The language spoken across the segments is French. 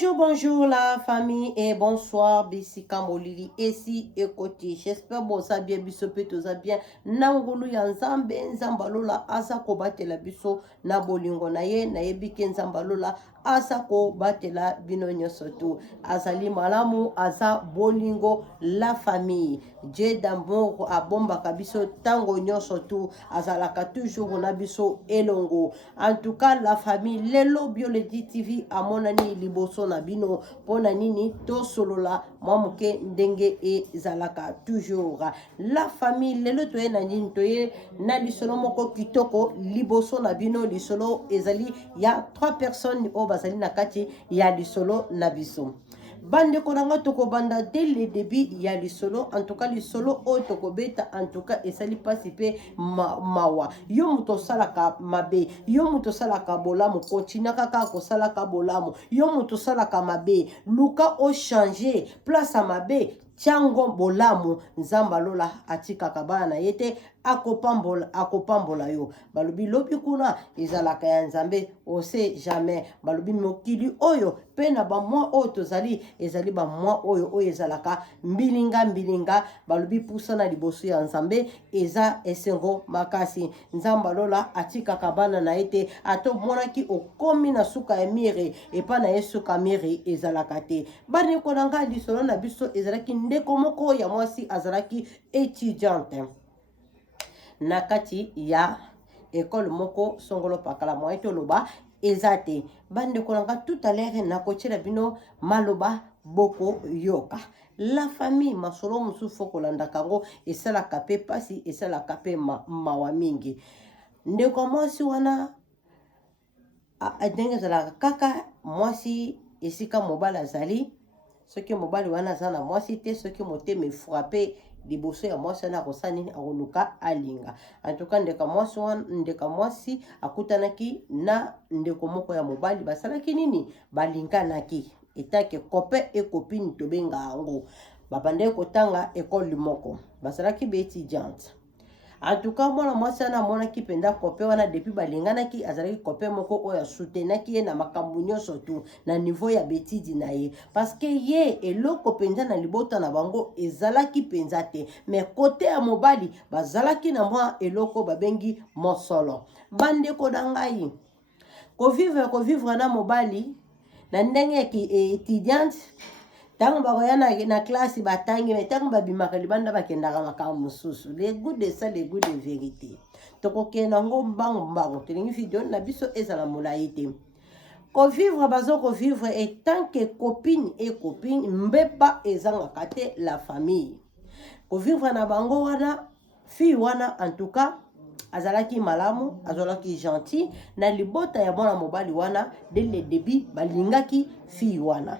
Bonjour, bonjour la famille et bonsoir Bissika Molili ici et côté. J'espère que ça bien bisope tout ça bien. Nangulu ya nzambe nzambalola asako batela biso na bolingo na ye bike nzambalola asako batela bino nyoso tu. Azali malamu aza bolingo la famille. Dieu d'amour abomba kabiso tango nyoso tu azalaka toujours na biso elongo. En tout cas la famille Lelo Bioledi TV amonani liboso na bino pona nini to solola mwamuke ndenge e zalaka toujours. La famille Lelo toye na nini toye na lisolo moko kitoko liboso na bino lisolo ezali ya 3 personnes o bazali na kati ya lisolo na biso. Bande konanga toko banda dès le début ya lisolo en tout cas lisolo o toko beta en tout cas esali participer mawa yo muto salaka mabe yo muto salaka bolamu continue kaka ko salaka bolamu yo muto salaka mabe luka o changer place à mabe tiango bolamu nzamba lola atika kabana na yete akopambola yo balobi lobi kuna izalaka ya nzambe on sait jamais balobi mokili oyo pena ba mwa oyo tozali ezali ba mwa oyo ezalaka mbilinga balobi pusana liboso ya nzambe eza esengo makasi nzamba lola atika kabana na yete ato monaki okomi na suka ya mire epa na yesuka mire ezalaka te bani konanga lisolo na biso ezalaki ndeko moko ya mwasi azalaki étudiante na kati ya école moko songolo pakala mwa etoloba ezate bande konanga tout à l'heure na kochela bino maloba boko yoka la famille masolo musu foko landa kango esala kape pasi esala kape mawa mingi ndeko mwasi wana adenge zala kaka mwasi esika mobali azali soki mobali wana zana mwasi te soki moteme frappé liboso ya mwasi na kosani akoluka alinga en tout cas ndeka mwasi akutanaki na ndeko moko ya mobali basalaki nini balinganaki etake copain et copine tobenga yango babande kotanga école moko basalaki be étudiante en tout cas mwana mwasi na monaki penda copain wana depuis balinganaki azalaki copain moko oyo soutenaki ye na makambo nyonso tu na niveau ya betidi na ye parce que ye eloko penza na libota na bango ezalaki penza te mais côté ya mobali bazalaki na mwa eloko babengi mosolo bandeko na ngai kovivre na mobali na ndenge étudiante tango bakoya na classe batangi mais tango babimaka libanda bakendaka makambo mosusu les goûts de ça les goûts de vérité tokokenda ngo mbango telingi video na biso ezala molai te kovivre bazo kovivre et tant que copine et copine mbeba ezangaka te la famille kovivre na bango wana fille wana en tout cas azalaki malamu azalaki gentil na libota ya mwana mobali wana dès le début balingaki fille wana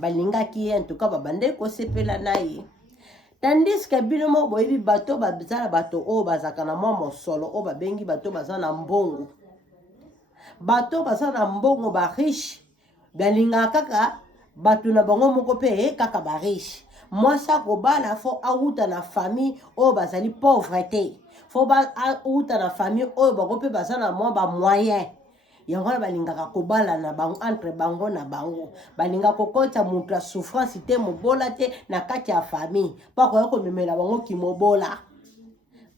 balingaki en tout cas babande kosepela na ye tandis que bino mo boyebi bato bazala bato oyo bazaka na mwa mosolo oyo babengi bato baza na mbongo bato baza na mbongo bariche balingaka kaka bato na bango moko mpe kaka bariche mwasi akobala fo awuta na famille oyo bazali pauvre te fo awuta na famille oyo bango mpe baza na mwa bamoyen yango wana balingaka kobala na bango entre bango na bango balingaka kokota moto ya souffrance te mobola te na kati ya famille pakoya komemela bango kimobola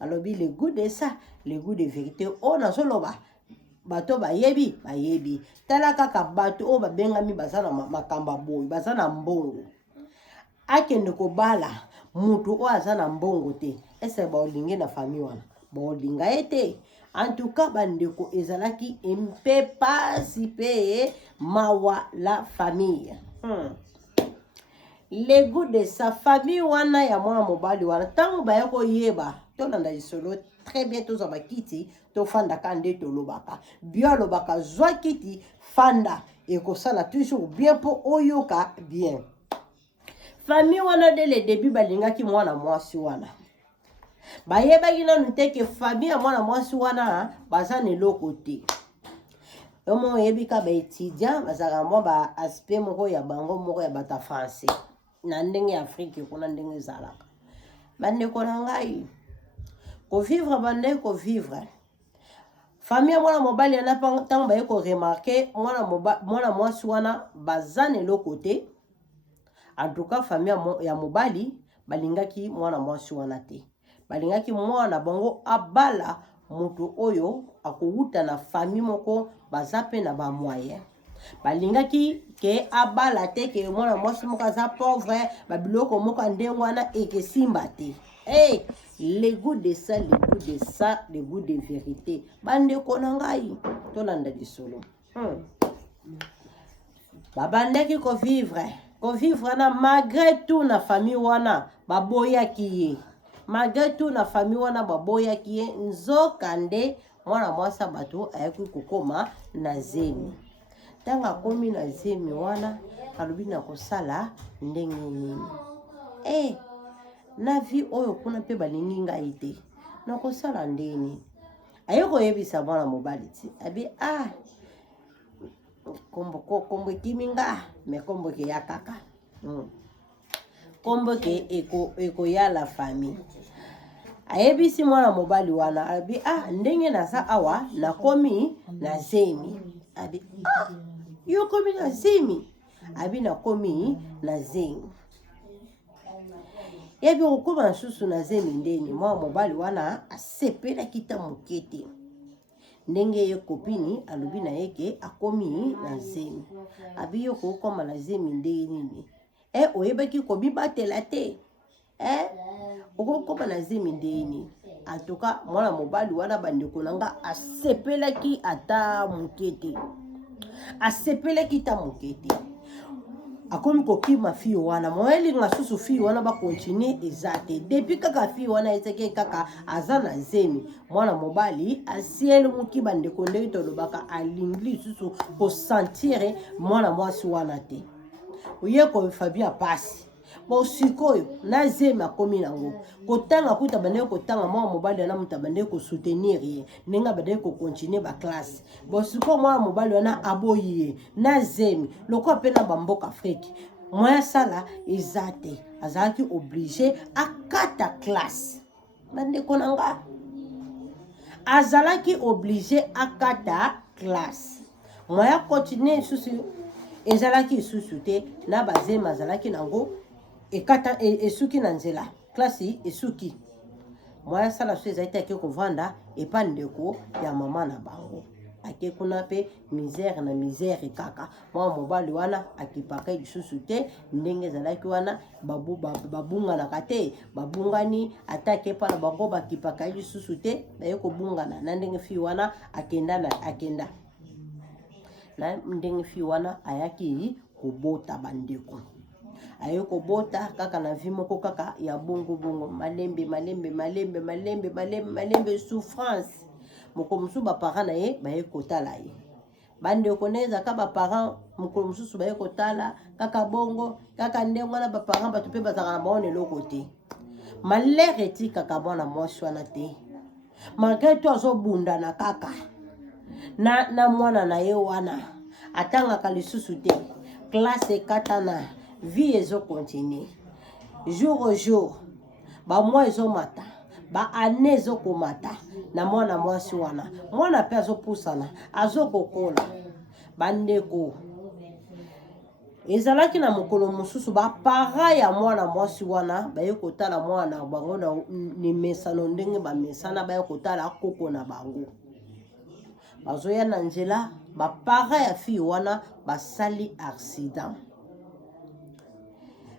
balobi le goût de ça le goût de vérité oyo nazoloba bato bayebi tala kaka bato oyo babengami baza na makambo boye baza na mbongo akende kobala moto oyo aza na mbongo te ese baolingi na famille wana baolinga ye te en tout cas bandeko ezalaki mpe pasi pe mawa la famille le goût de sa famille wana ya mwana mobali wana ntango baya koyeba tolanda lisolo très bien tozwa bakiti tofandaka nde tolobaka bio alobaka zwa kiti fanda ekosala toujours bien mpo oyoka bien famille wana dès le début balingaki mwana mwasi wana bayebaki nanu te ke famille ya mwana mwasi wana baza na eloko te omo oyebika baétudiant bazalaka mwa baaspect moko ya bango moko ya bata français na ndenge ya afrique kuna ndenge ezalaka bandeko na ngai kovivre bande kovivre famille mwana mobali yana tant ba ko remarquer mwana mwasi wana bazane le côté en tout cas famille ya mobali balingaki mwana mwasi wana te balingaki mwana bongo abala mutu oyo akouta na famille moko bazape na ba moyen balingaki ke abala te ke mwana mwasi moko aza pauvre babiloko moko ndengo wana ekesimba te le goût de ça, le goût de ça, le goût de vérité. Bande konangai, tolanda di solo. Babandeki ko vivre na malgré tout na famille wana baboya kiye. Malgré tout na famille wana baboya kiye nzokande mwana mwasa bato ayaki kokoma na zemi. Tanga komi na zemi wana alobi na kosala ndenge nini. Na vie oyo kuna pe balingi ngai te nakosala ndeni ayoko yebisa mwana mobali ti abi kombo kiminga me kombo ke ya kaka kombo ke eko ya la famille ayebisi mwana mobali wana abi ndenge nasa awa nakomi na zemi abi yo komi na zemi abi nakomi na zemi yebi okoma susu na zemi ndeni mwa mobali wana asepela kita mokete ndenge ye kopini alobi na yeke akomi na zemi abi yo kokoma na zemi ndenge nini oyebaki kobibatela te okokoma na zemi ndeni atoka mwana mobali wana bandeko nanga asepelaki ata mokete asepelaki ta mokete akomi kokima fi wana moeli ngasusu fi wana ba continue ezate depuis kaka fi wana ezeke kaka aza na zemi mwana mobali asiele mukiba ndeko ndenge tolobaka alingli susu ko sentir mwana mwasi wana te uye ko Fabia pasi bo sikoyo na zemi akomi nango kotanga kuta bande kotanga mwana mobali na mutabande ko soutenir ye ninga bande ko continuer ba classe bo sikoyo mwana mobali wana aboyi na zemi loko pena bamboka Afrique moya sala ezate azaki obligé akata classe bande konanga azalaki obligé akata classe moya continuer susu ezalaki susu te na bazema azalaki nango ekata esuki na nzela klasi esuki moya sala so ezalaki ake kovanda epa ndeko ya mama na bango ake kuna pe misère na misère kaka mwa mobali wana akipaka lisusu te ndenge ezalaki wana babunganaka te babungani atake epa na bango bakipaka lisusu te baye kobungana na ndenge fi wana akenda na ndenge fi wana ayaki kobota bandeko ayoko bota kaka na vie moko kaka ya bongo malembe souffrance moko musu ba parents na ye baye kotala ye bande koneza ka ba parents moko musu baye kotala kaka bongo kaka ndengo na ba parents batu pe bazaka na baone lokote malere ti kaka mwana mwasi wana te malgré tout azobunda na kaka na mwana na ye wana atangaka lisusu te classe katana vie ezo continue jour au jour ba mois ezo mata ba année ezo komata na mwana mwasi wana mwana pe azo pusana azo kokola bandeko ezalaki na mokolo mosusu ba para ya mwana mwasi wana baye kotala mwana bango na ni mesano ndenge ba mesana baye kotala koko na bango bazoya na nzela ba para ya fille wana basali accident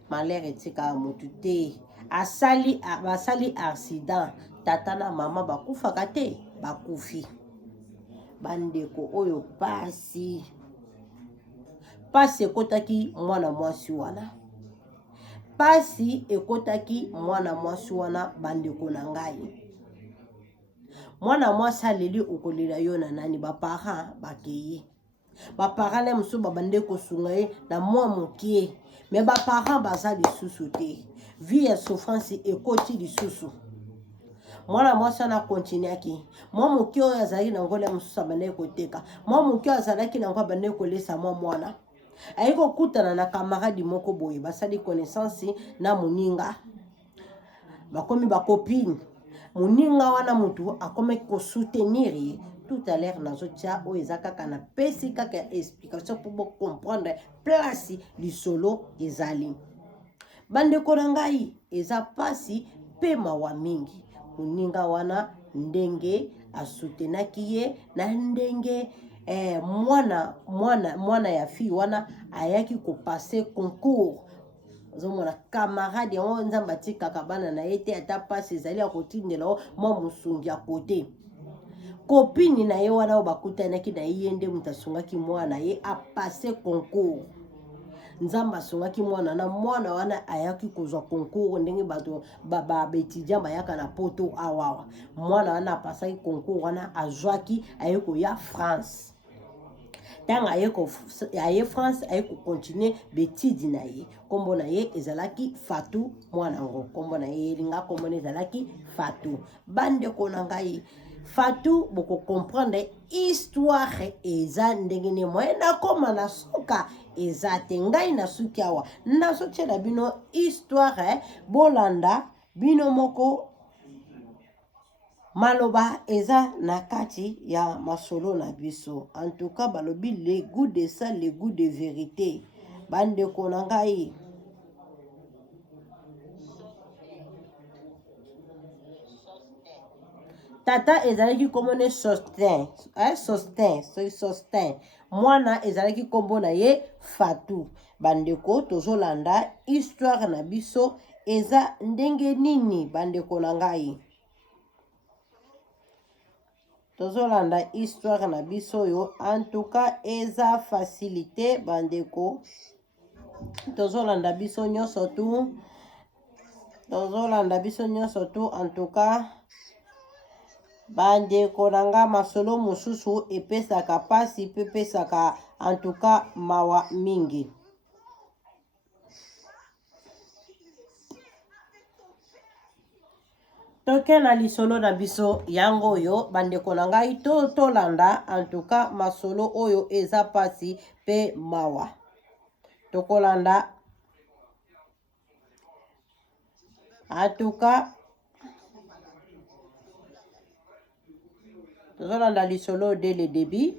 malheur etika motu te basali accident tata na mama bakufaka te bakufi bandeko oyo pasi ekotaki mwana mwasi wana pasi ekotaki mwana mwasi wana bandeko na ngai mwana mwasi aleli okolela yo na nani baparents bakeye baparents le mosusu babande kosunga ye na mwa mokie me baparents baza lisusu te vie ya souffrance ekoti lisusu mwana mwasi wana kontinuaki mwa mokie oyo azalaki na ngole mosusu abande koteka mwa mokie oyo azalaki na ngo abande kolesa mwa mwana ayi kokutana na camarade moko boye basali connaissance na moninga bakomi bakopine moninga wana mutu akomi kosoutenir ye tout à l'heure nazotia o ezaka kana pesi kaka explication pour comprendre place du solo ezali. Bandeko na ngai eza pasi pe mawa mingi. Moninga wana ndenge asutenaki ye na ndenge mwana ya fille wana ayaki ko passer concours. Zomona camarade yango nzambe atikaka bana na ye te ata pasi ezali ya kotindela o mwa mosungi ya kote. Kopini na ye wana o bakutanaki na ye nde moto asungaki mwana ye apase concours. Nzamba asungaki mwana na mwana wana ayaki kozwa concours ndenge bato baétudiant bayaka na poto awawa. Mwana wana apasaki concours wana azwaki aye koya France. Tanga aye France aye ko continuer betidi na ye. Kombo na ye ezalaki Fatou mwana ngo. Kombo na ye linga kombo na ezalaki Fatou. Bande konanga ye Fatou boko comprendre histoire eza ndenge ne moyena koma na suka eza te ngai na suki awa nazotiela bino histoire bolanda bino moko maloba eza na kati ya masolo na biso. En tout cas balobi le goût de ça, le goût de vérité. Bande konanga ye tata ezalaki komone Sostin, Sostin. Mwana ezalaki kombo na ye Fatou. Bandeko tozolanda histoire na biso eza ndenge nini bandeko na ngai. Tozolanda histoire na biso yo en tout cas eza facilité bandeko. Tozolanda biso nyonso tu. Tozolanda biso nyonso tu en tout cas. Bandeko nanga masolo mususu epesaka pasi pe pesaka en tout cas mawa mingi. Toke na lisolo na biso yango oyo bandeko na ngai tolanda en tout cas masolo oyo eza pasi pe mawa. Tokolanda en tout cas tozolanda lisolo dès le début.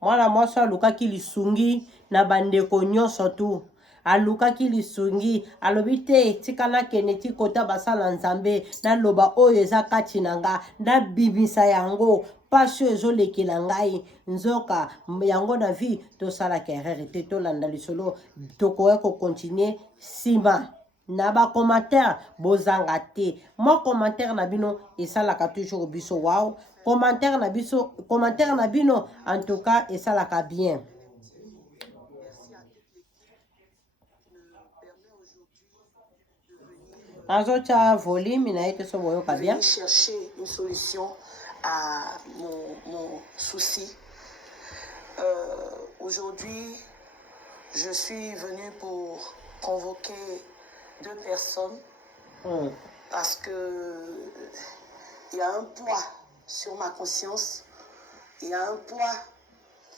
Mwana mwasi alukaki lisungi na bandeko nyonso tu. Alukaki lisungi alobi te tikala kene tikota basala nzambe na loba oyo eza kati na nga na bibisa yango pasio ezolekela ngai nzoka yango na vie tosala kerere te tolanda lisolo tokoya ko continuer sima na ba commentaire bozanga te. Moi commentaire na bino esalaka toujours biso wow. Commentaire na bino en tout cas esalaka bien. Volume, chercher une solution à mon souci. Aujourd'hui, je suis venue pour convoquer 2 personnes parce que il y a un poids sur ma conscience, il y a un poids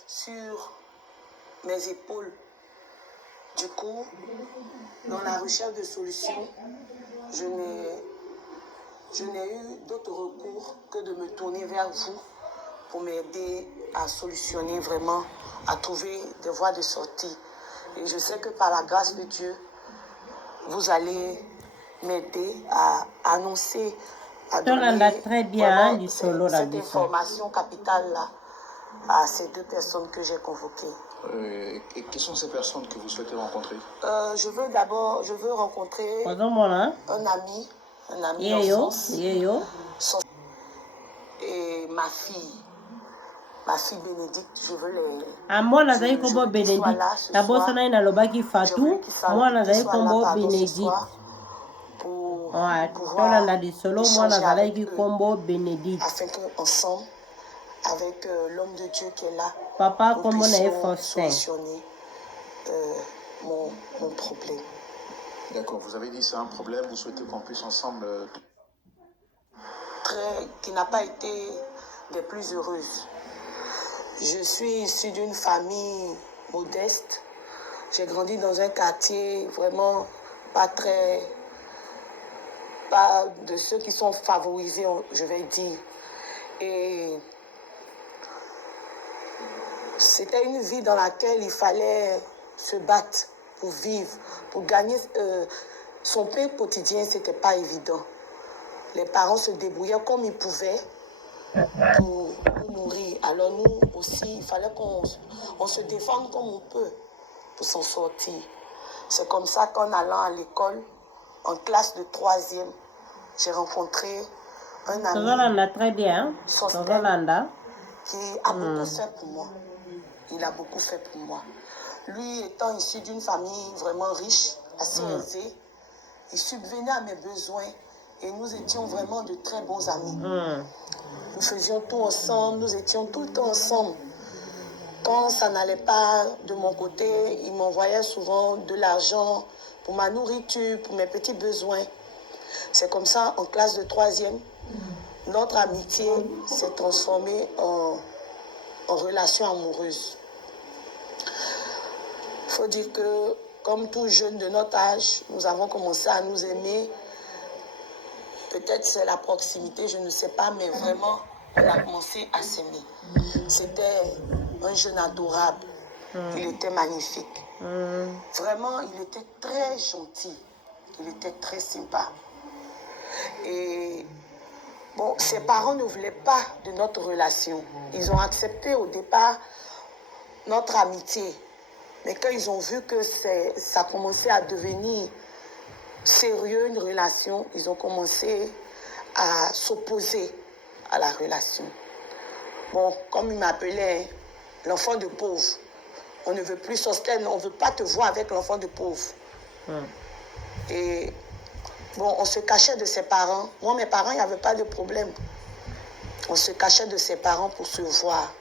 sur mes épaules. Du coup, dans la recherche de solutions, je n'ai eu d'autre recours que de me tourner vers vous pour m'aider à solutionner vraiment, à trouver des voies de sortie. Et je sais que par la grâce de Dieu, vous allez m'aider à annoncer, à donner très bien cette information capitale-là à ces 2 personnes que j'ai convoquées. Et qui sont ces personnes que vous souhaitez rencontrer? Je veux rencontrer un ami d'enfance et ma fille Bénédicte. Je veux les afin qu'ensemble, avec l'homme de Dieu qui est là, Papa, nous puissions solutionner mon problème. D'accord, vous avez dit c'est un problème, vous souhaitez qu'on puisse ensemble... Qui n'a pas été des plus heureuses. Je suis issue d'une famille modeste. J'ai grandi dans un quartier vraiment pas de ceux qui sont favorisés, je vais dire. Et c'était une vie dans laquelle il fallait se battre pour vivre, pour gagner son pain quotidien, c'était pas évident. Les parents se débrouillaient comme ils pouvaient pour nourrir. Alors nous aussi, il fallait qu'on se défende comme on peut pour s'en sortir. C'est comme ça qu'en allant à l'école, en classe de 3e, j'ai rencontré un ami, très bien. Sostène, qui a beaucoup fait pour moi. Il a beaucoup fait pour moi. Lui étant issu d'une famille vraiment riche, assez aisée, il subvenait à mes besoins et nous étions vraiment de très bons amis. Nous faisions tout ensemble, nous étions tout le temps ensemble. Quand ça n'allait pas de mon côté, il m'envoyait souvent de l'argent pour ma nourriture, pour mes petits besoins. C'est comme ça, en classe de 3e, notre amitié s'est transformée en relation amoureuse. Il faut dire que, comme tout jeune de notre âge, nous avons commencé à nous aimer. Peut-être c'est la proximité, je ne sais pas, mais vraiment, on a commencé à s'aimer. C'était un jeune adorable. Il était magnifique. Vraiment, il était très gentil. Il était très sympa. Et bon, ses parents ne voulaient pas de notre relation. Ils ont accepté au départ notre amitié. Mais quand ils ont vu que ça commençait à devenir sérieux, une relation, ils ont commencé à s'opposer à la relation. Bon, comme ils m'appelaient l'enfant de pauvre, on ne veut plus Sostène, on ne veut pas te voir avec l'enfant de pauvre. Et bon, on se cachait de ses parents. Moi, mes parents, il n'y avait pas de problème. On se cachait de ses parents pour se voir.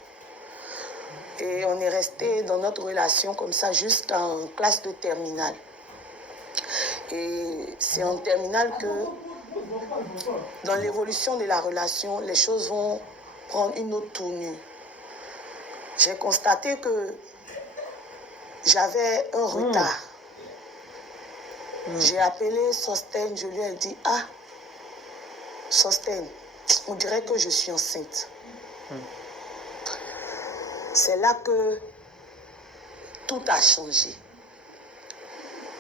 Et on est resté dans notre relation comme ça jusqu'en classe de terminale. Et c'est en terminale que, dans l'évolution de la relation, les choses vont prendre une autre tournure. J'ai constaté que j'avais un retard. J'ai appelé Sostène, je lui ai dit, « Ah, Sostène, on dirait que je suis enceinte. » C'est là que tout a changé.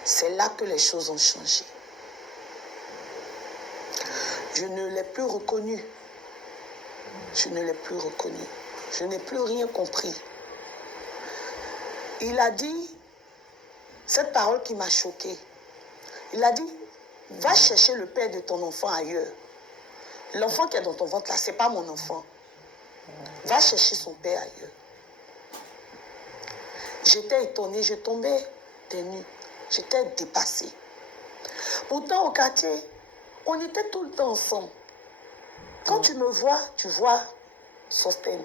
C'est là que les choses ont changé. Je ne l'ai plus reconnu. Je ne l'ai plus reconnu. Je n'ai plus rien compris. Il a dit cette parole qui m'a choquée. Il a dit, va chercher le père de ton enfant ailleurs. L'enfant qui est dans ton ventre là, ce n'est pas mon enfant. Va chercher son père ailleurs. J'étais étonnée, je tombais des nues. J'étais dépassée. Pourtant, au quartier, on était tout le temps ensemble. Quand tu me vois, tu vois Sostène.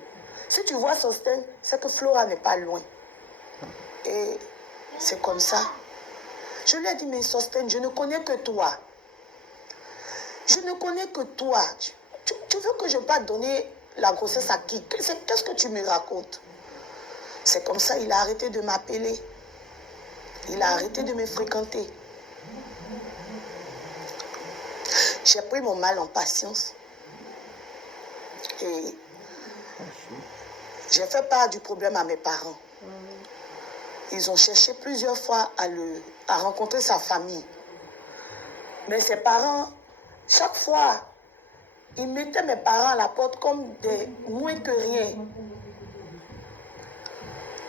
Si tu vois Sostène, c'est que Flora n'est pas loin. Et c'est comme ça. Je lui ai dit, mais Sostène, je ne connais que toi. Je ne connais que toi. Tu veux que je pas donner la grossesse à qui? Qu'est-ce que tu me racontes? C'est comme ça, il a arrêté de m'appeler. Il a arrêté de me fréquenter. J'ai pris mon mal en patience. Et j'ai fait part du problème à mes parents. Ils ont cherché plusieurs fois à rencontrer sa famille. Mais ses parents, chaque fois, ils mettaient mes parents à la porte comme des moins que rien.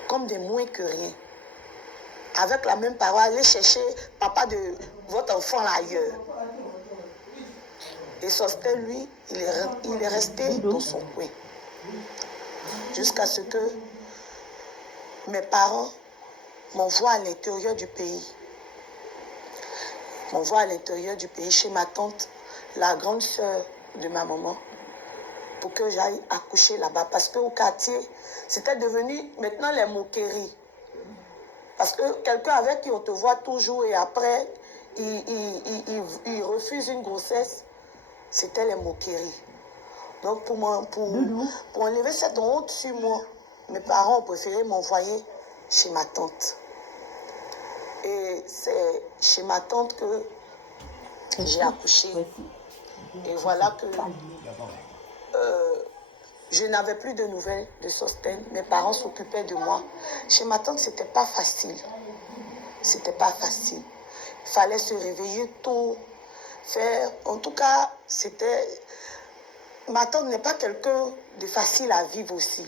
Comme des moins que rien. Avec la même parole, allez chercher papa de votre enfant là ailleurs. Et Sostène, lui, il est resté dans son coin. Jusqu'à ce que mes parents m'envoient à l'intérieur du pays. M'envoient à l'intérieur du pays chez ma tante, la grande sœur de ma maman, pour que j'aille accoucher là-bas. Parce qu'au quartier, c'était devenu maintenant les moqueries. Parce que quelqu'un avec qui on te voit toujours et après, il refuse une grossesse, c'était les moqueries. Donc pour enlever cette honte sur moi, mes parents ont préféré m'envoyer chez ma tante. Et c'est chez ma tante que j'ai accouché. Et voilà que je n'avais plus de nouvelles de Sostène. Mes parents s'occupaient de moi. Chez ma tante, c'était pas facile. C'était pas facile. Il fallait se réveiller tôt, faire... En tout cas, c'était... Ma tante n'est pas quelqu'un de facile à vivre aussi.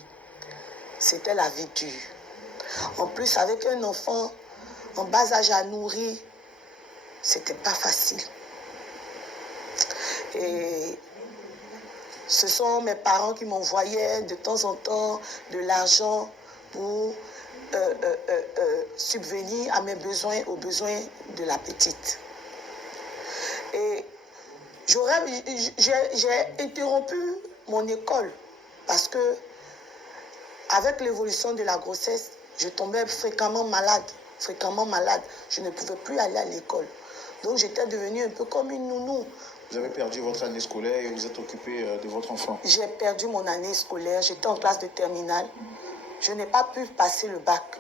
C'était la vie dure. En plus, avec un enfant en bas âge à nourrir, c'était pas facile. Et ce sont mes parents qui m'envoyaient de temps en temps de l'argent pour subvenir à mes besoins, aux besoins de la petite. Et j'ai interrompu mon école parce que avec l'évolution de la grossesse, je tombais fréquemment malade. Je ne pouvais plus aller à l'école. Donc j'étais devenue un peu comme une nounou. Vous avez perdu votre année scolaire et vous êtes occupé de votre enfant. J'ai perdu mon année scolaire. J'étais en classe de terminale. Je n'ai pas pu passer le bac.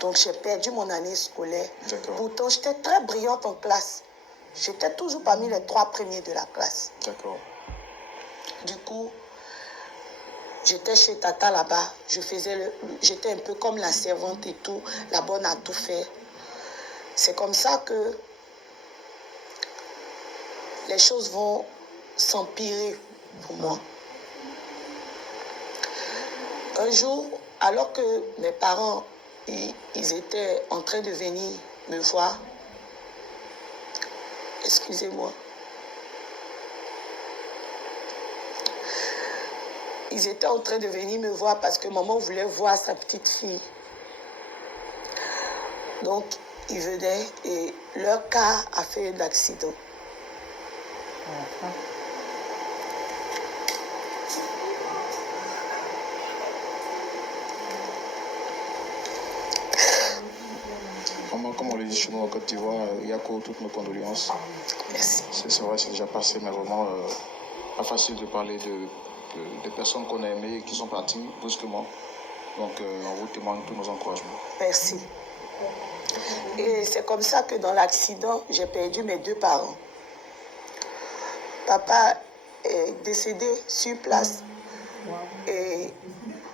Donc j'ai perdu mon année scolaire. Pourtant, j'étais très brillante en classe. J'étais toujours parmi les 3 premiers de la classe. D'accord. Du coup, j'étais chez Tata là-bas. J'étais un peu comme la servante et tout, la bonne à tout faire. C'est comme ça que les choses vont s'empirer pour moi. Un jour, alors que mes parents, ils étaient en train de venir me voir, excusez-moi, ils étaient en train de venir me voir parce que maman voulait voir sa petite fille. Donc, ils venaient et leur car a fait un accident. Vraiment, comme on le dit chez nous en Côte d'Ivoire, Yako, toutes nos condoléances. Merci. C'est vrai, c'est déjà passé, mais vraiment pas facile de parler de personnes qu'on a aimées et qui sont parties brusquement. Donc, on vous témoigne tous nos encouragements. Merci. Et c'est comme ça que dans l'accident, j'ai perdu mes 2 parents. Papa est décédé sur place. Et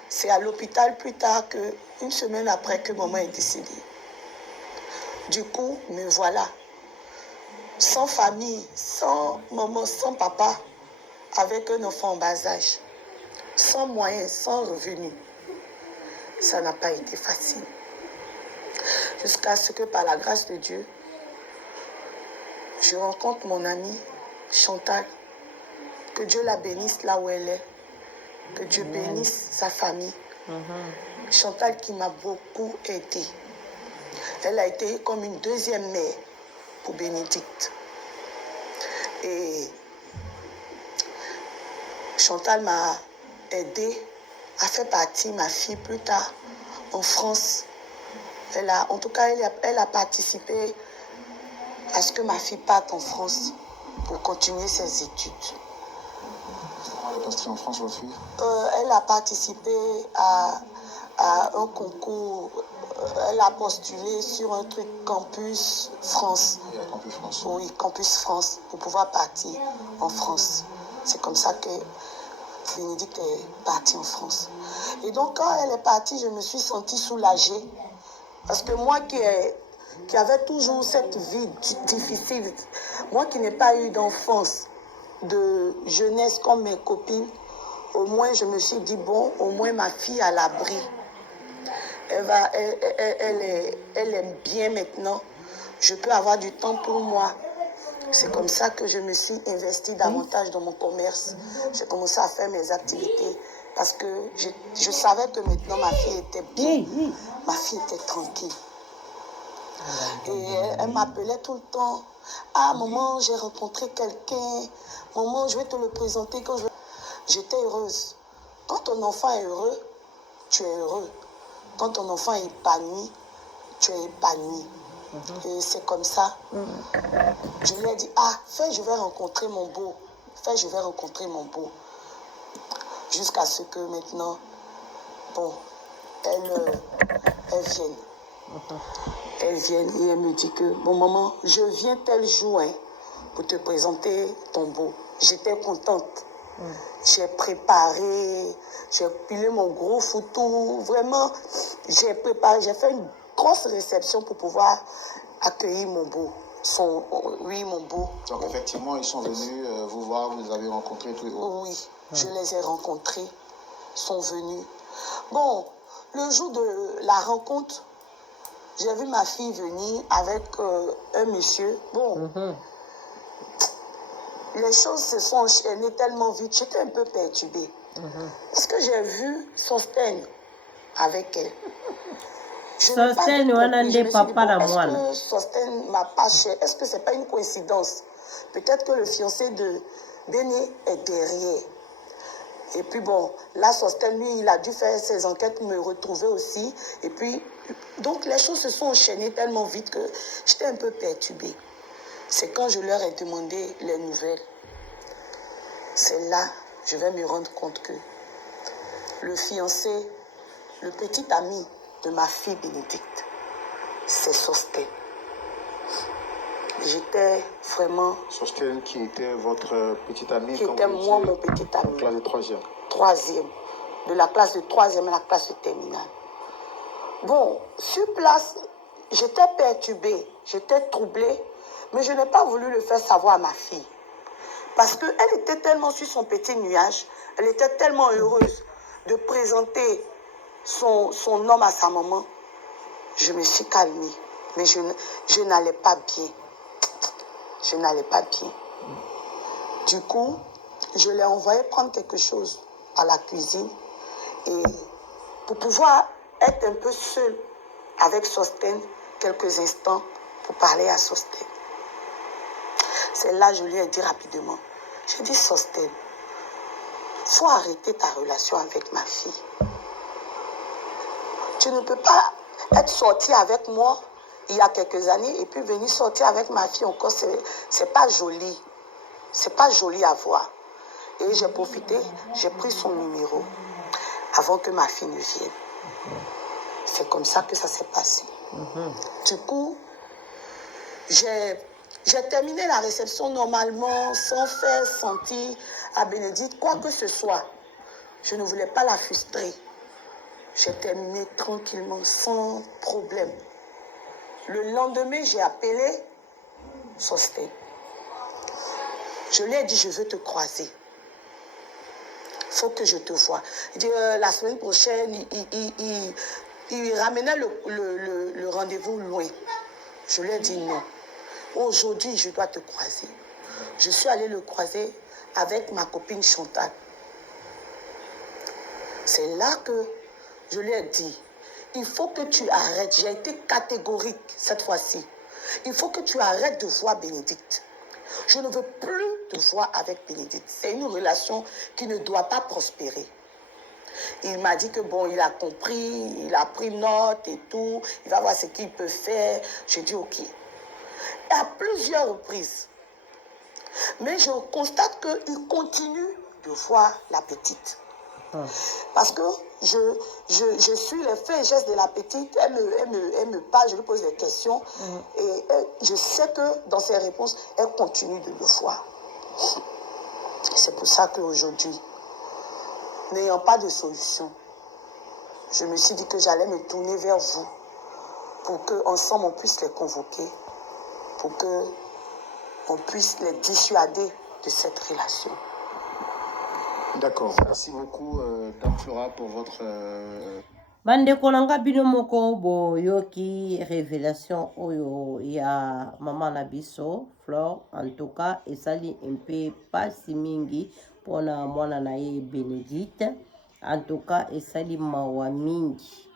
c'est à l'hôpital plus tard, une semaine après, que maman est décédée. Du coup, me voilà. Sans famille, sans maman, sans papa, avec un enfant en bas âge. Sans moyens, sans revenus. Ça n'a pas été facile. Jusqu'à ce que, par la grâce de Dieu, je rencontre mon amie Chantal. Que Dieu la bénisse là où elle est. Que Dieu bénisse sa famille. Chantal qui m'a beaucoup aidée. Elle a été comme une deuxième mère pour Bénédicte. Et Chantal m'a aidée à faire partie, ma fille, plus tard, en France. En tout cas, elle a participé à ce que ma fille parte en France pour continuer ses études. Elle est partie en France, votre fille? Elle a participé à un concours. Elle a postulé sur un truc Campus France. Campus France. Oui, Campus France, pour pouvoir partir en France. C'est comme ça que Bénédicte est partie en France. Et donc, quand elle est partie, je me suis sentie soulagée. Parce que moi qui avait toujours cette vie difficile, moi qui n'ai pas eu d'enfance, de jeunesse comme mes copines, au moins je me suis dit, bon, au moins ma fille à l'abri. Elle aime bien maintenant. Je peux avoir du temps pour moi. C'est comme ça que je me suis investie davantage dans mon commerce. J'ai commencé à faire mes activités parce que je savais que maintenant ma fille était bien. Ma fille était tranquille. Et elle m'appelait tout le temps. Ah, maman, j'ai rencontré quelqu'un. Maman, je vais te le présenter quand je... J'étais heureuse. Quand ton enfant est heureux, tu es heureux. Quand ton enfant est épanoui, tu es épanoui. Et c'est comme ça. Je lui ai dit, je vais rencontrer mon beau. Je vais rencontrer mon beau. Jusqu'à ce que maintenant, bon, elle vienne. Elles viennent et elles me disent que, bon maman, je viens tel jour pour te présenter ton beau. J'étais contente. J'ai préparé, j'ai pilé mon gros photo, vraiment, j'ai préparé, j'ai fait une grosse réception pour pouvoir accueillir mon beau. Mon beau. Donc effectivement, ils sont venus vous voir, vous les avez rencontrés tous les jours. Oui, je les ai rencontrés, sont venus. Bon, le jour de la rencontre, j'ai vu ma fille venir avec un monsieur. Bon, les choses se sont enchaînées tellement vite, j'étais un peu perturbée. Parce que j'ai vu Sostène avec elle. Sostène, est-ce que Sostène m'a pas cher? Est-ce que c'est pas une coïncidence? Peut-être que le fiancé de Béné est derrière. Et puis bon, là, Sostène, lui, il a dû faire ses enquêtes pour me retrouver aussi. Et puis, donc les choses se sont enchaînées tellement vite que j'étais un peu perturbée. C'est quand je leur ai demandé les nouvelles. C'est là, je vais me rendre compte que le fiancé, le petit ami de ma fille Bénédicte, c'est Sostène. J'étais vraiment... Sostène qui était votre petite amie? Qui était moi, mon petit ami. En classe de 3e. 3e. De la classe de 3e à la classe de terminale. Bon, sur place, j'étais perturbée, j'étais troublée, mais je n'ai pas voulu le faire savoir à ma fille. Parce qu'elle était tellement sur son petit nuage, elle était tellement heureuse de présenter son homme à sa maman. Je me suis calmée, mais je n'allais pas bien. Je n'allais pas bien. Du coup, je l'ai envoyé prendre quelque chose à la cuisine et pour pouvoir être un peu seule avec Sostène quelques instants pour parler à Sostène. C'est là que je lui ai dit rapidement. J'ai dit, Sostène, il faut arrêter ta relation avec ma fille. Tu ne peux pas être sortie avec moi il y a quelques années et puis venir sortir avec ma fille encore. C'est pas joli. C'est pas joli à voir. Et j'ai profité, j'ai pris son numéro avant que ma fille ne vienne. C'est comme ça que ça s'est passé. Du coup, j'ai terminé la réception normalement, sans faire sentir à Bénédicte quoi que ce soit. Je ne voulais pas la frustrer. J'ai terminé tranquillement, sans problème. Le lendemain, j'ai appelé Sostène. Je lui ai dit, je veux te croiser. Il faut que je te voie. Il dit, la semaine prochaine, il ramenait le rendez-vous loin. Je lui ai dit non. Aujourd'hui, je dois te croiser. Je suis allée le croiser avec ma copine Chantal. C'est là que je lui ai dit, il faut que tu arrêtes. J'ai été catégorique cette fois-ci. Il faut que tu arrêtes de voir Bénédicte. Je ne veux plus te voir avec Bénédicte. C'est une relation qui ne doit pas prospérer. Il m'a dit que bon, il a compris, il a pris note et tout. Il va voir ce qu'il peut faire. J'ai dit ok. Et à plusieurs reprises. Mais je constate qu'il continue de voir la petite. Parce que je suis les faits et gestes de la petite, elle me parle, je lui pose des questions et je sais que dans ses réponses, elle continue de le voir. C'est pour ça qu'aujourd'hui, n'ayant pas de solution, je me suis dit que j'allais me tourner vers vous pour qu'ensemble on puisse les convoquer, pour qu'on puisse les dissuader de cette relation. D'accord. Merci beaucoup, Dame Flora, pour votre... Bande kolanga bino moko bo yoki révélation oyo ya maman na biso Flore, en tout cas esali un peu pas si mingi pona mwana na ye Bénédicte, en tout cas esali mawa mingi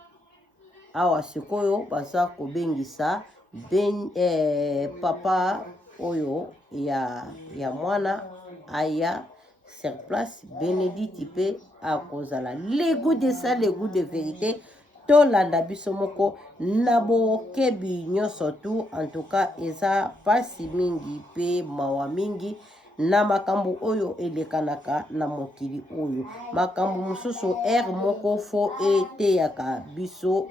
awa sikoyo baza kobengisa papa oyo ya mwana aya sur place. Bénédicte pe a kozala le goût de ça, le goût de vérité to landa biso moko nabo kebi nyoso tu. En tout cas eza pasi mingi pe mawa mingi na makambo oyo elekanaka na mokili oyo. Makambo mosusu moko fo eteyaka biso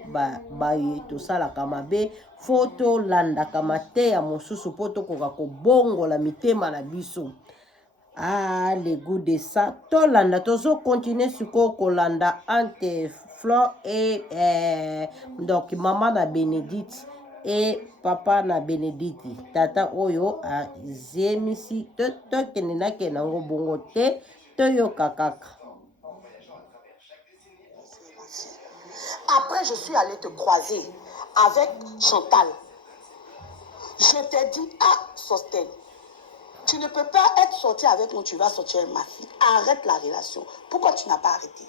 baye tosalaka mabe, fo tolandaka mateya mosusu po tokoka kobongola mitema na biso. Ah, le goût de ça. Tolanda, tozo continuer siko kolanda entre Flore et donc maman na Bénédicte et papa na Bénédicte. Tata oyo a zemisi to kenena kenango bongo te toyo kakaka. Après, je suis allée te croiser avec Chantal. Je t'ai dit, ah, Sostène, tu ne peux pas être sorti avec moi, tu vas sortir avec ma fille. Arrête la relation. Pourquoi tu n'as pas arrêté?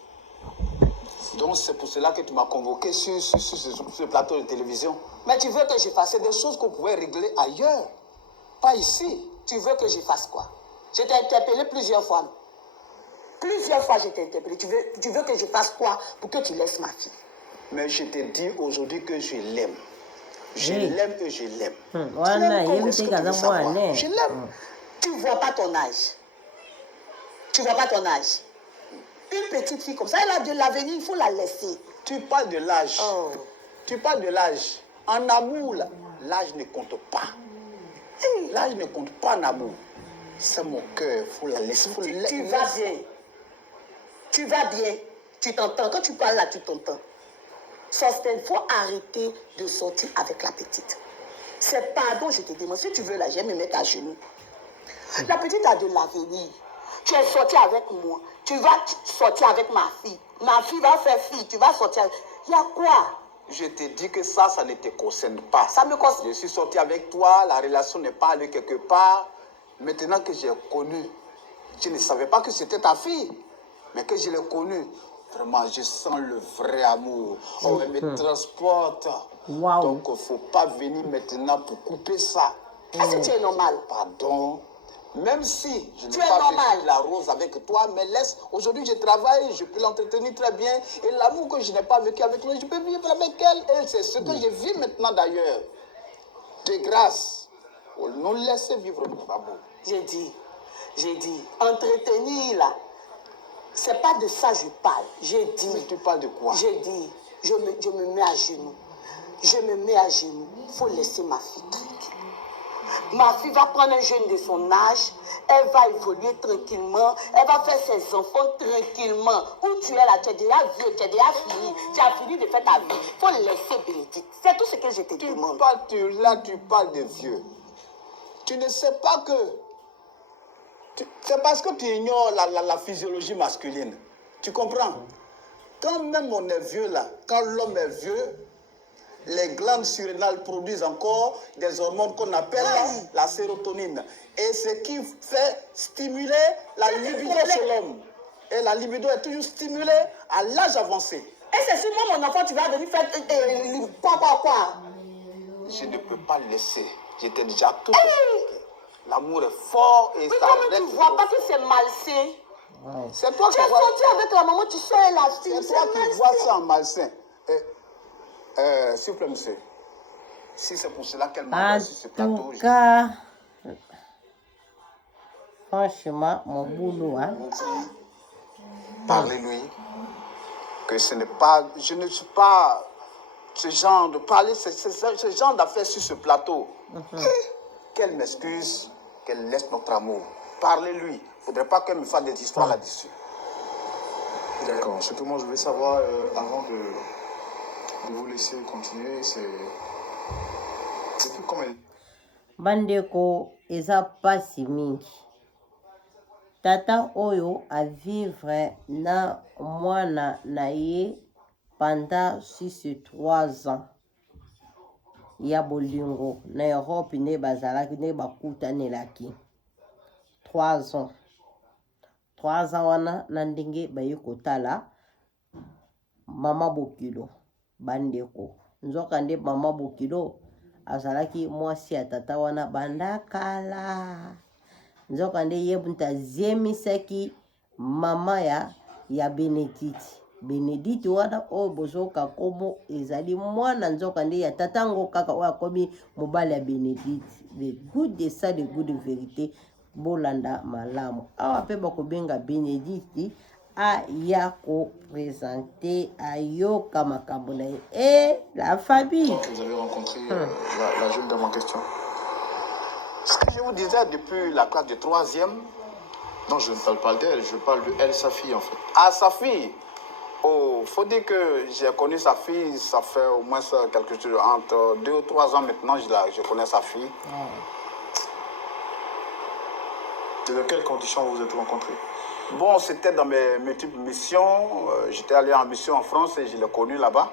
Donc c'est pour cela que tu m'as convoqué sur ce plateau de télévision. Mais tu veux que je fasse des choses qu'on pouvait régler ailleurs, pas ici. Tu veux que je fasse quoi? Je t'ai interpellé plusieurs fois. Plusieurs fois je t'ai interpellé. Tu veux que je fasse quoi pour que tu laisses ma fille? Mais je te dis aujourd'hui que je l'aime. Je l'aime et je l'aime. Je l'aime. Tu ne vois pas ton âge. Tu ne vois pas ton âge. Une petite fille comme ça, elle a de l'avenir, il faut la laisser. Tu parles de l'âge. Oh. Tu parles de l'âge. En amour, l'âge ne compte pas. L'âge ne compte pas en amour. C'est mon cœur, il faut la laisser. Tu vas bien. Tu vas bien. Tu t'entends. Quand tu parles là, tu t'entends. Sostène, il faut arrêter de sortir avec la petite. C'est pardon, je te demande. Si tu veux la, je vais me mettre à genoux. La petite a de l'avenir. Tu es sorti avec moi. Tu vas sortir avec ma fille. Ma fille va faire fille. Tu vas sortir. Il y a quoi? Je te dis que ça ne te concerne pas. Ça me concerne. Je suis sorti avec toi. La relation n'est pas allée quelque part. Maintenant que j'ai connu, je ne savais pas que c'était ta fille. Mais que je l'ai connue. Vraiment, je sens le vrai amour. Oh, elle me transporte. Wow. Donc, il ne faut pas venir maintenant pour couper ça. Est-ce que tu es normal? Pardon. Même si je n'ai pas vécu la rose avec toi, mais laisse. Aujourd'hui, je travaille, je peux l'entretenir très bien. Et l'amour que je n'ai pas vécu avec toi, je peux vivre avec elle. Et c'est ce que je vis maintenant d'ailleurs. De grâce, pour nous laisser vivre notre amour. J'ai dit, entretenir là. C'est pas de ça que je parle. J'ai dit. Mais tu parles de quoi? J'ai dit, je me mets à genoux. Je me mets à genoux. Il faut laisser ma fille tranquille. Ma fille va prendre un jeune de son âge. Elle va évoluer tranquillement. Elle va faire ses enfants tranquillement. Où tu es là, tu es déjà vieux, tu es déjà fini. Tu as fini de faire ta vie. Il faut laisser Bénédicte. C'est tout ce que je te demande. Là, tu parles de vieux. Tu ne sais pas que... C'est parce que tu ignores la physiologie masculine. Tu comprends? Quand même on est vieux là, quand l'homme est vieux, les glandes surrénales produisent encore des hormones qu'on appelle la sérotonine. Et ce qui fait stimuler la libido chez l'homme. Et la libido est toujours stimulée à l'âge avancé. Et c'est sûrement mon enfant, tu vas venir faire quoi? Je ne peux pas le laisser. J'étais déjà tout expliqué. L'amour est fort et ça reste. Mais tu vois pas que c'est malsain? Wow. C'est toi qui vois... sorti avec la maman, tu sais la fille. C'est toi qui vois ça en malsain. S'il vous plaît, monsieur. Si c'est pour cela qu'elle m'a sur ce plateau. En tout cas, franchement, mon boulot, hein. Parlez-lui. Que ce n'est pas... Je ne suis pas ce genre de parler, ce genre d'affaires sur ce plateau. Qu'elle m'excuse, qu'elle laisse notre amour. Parlez-lui. Il ne faudrait pas qu'elle me fasse des histoires là-dessus. D'accord. Ce que moi je voulais savoir avant de vous laisser continuer, c'est depuis combien... Bandeko eza pasi mingi. Tata oyo a vivre na mwana na ye pendant 3 ans. Ya bolingo na Europe ne bazalaki ne bakutanelaki 3 ans. 3 ans wana na ndenge baye kotala mama Bokilo bandeko. Nzoka nde mama Bokilo azalaki mwasi ya tata wana bandakala. Nzoka nde yebunta zemisaki mama ya Bénédicte. Bénédicte wana o bozoka komo ezali mwana nzoka nde ya tatango kaka oya komi mobali ya Bénédicte. Le goût de ça, le goût de vérité. bolanda malamu. Awa pe bakobenga Bénédicte aya ko présenter ayoka makambo na ye. Et la famille. Donc vous avez rencontré la jeune dame en question. Ce que je vous disais depuis la classe de 3e. Non, je ne parle pas d'elle, je parle de elle, sa fille en fait. Ah, sa fille. Oh, faut dire que j'ai connu sa fille, ça fait au moins quelque chose, entre 2 ou 3 ans maintenant, je connais sa fille. Et dans quelles conditions vous vous êtes rencontrés? Bon, c'était dans mes multiples missions. J'étais allé en mission en France et je l'ai connue là-bas.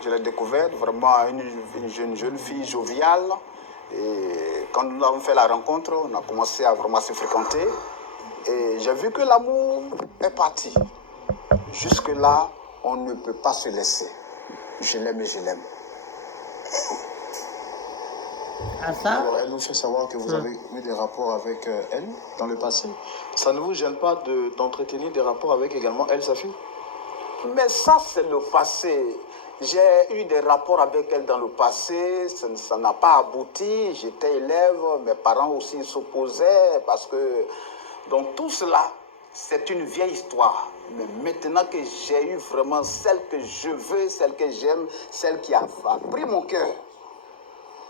Je l'ai découverte, vraiment une jeune fille joviale. Et quand nous avons fait la rencontre, on a commencé à vraiment se fréquenter. Et j'ai vu que l'amour est parti. Jusque-là, on ne peut pas se laisser. Je l'aime et je l'aime. Ah ça? Alors, elle nous fait savoir que vous avez eu des rapports avec elle dans le passé. Ça ne vous gêne pas d'entretenir des rapports avec également elle, sa fille? Mais ça, c'est le passé. J'ai eu des rapports avec elle dans le passé, ça n'a pas abouti. J'étais élève, mes parents aussi s'opposaient parce que... Donc tout cela, c'est une vieille histoire. Mais maintenant que j'ai eu vraiment celle que je veux, celle que j'aime, celle qui a pris mon cœur.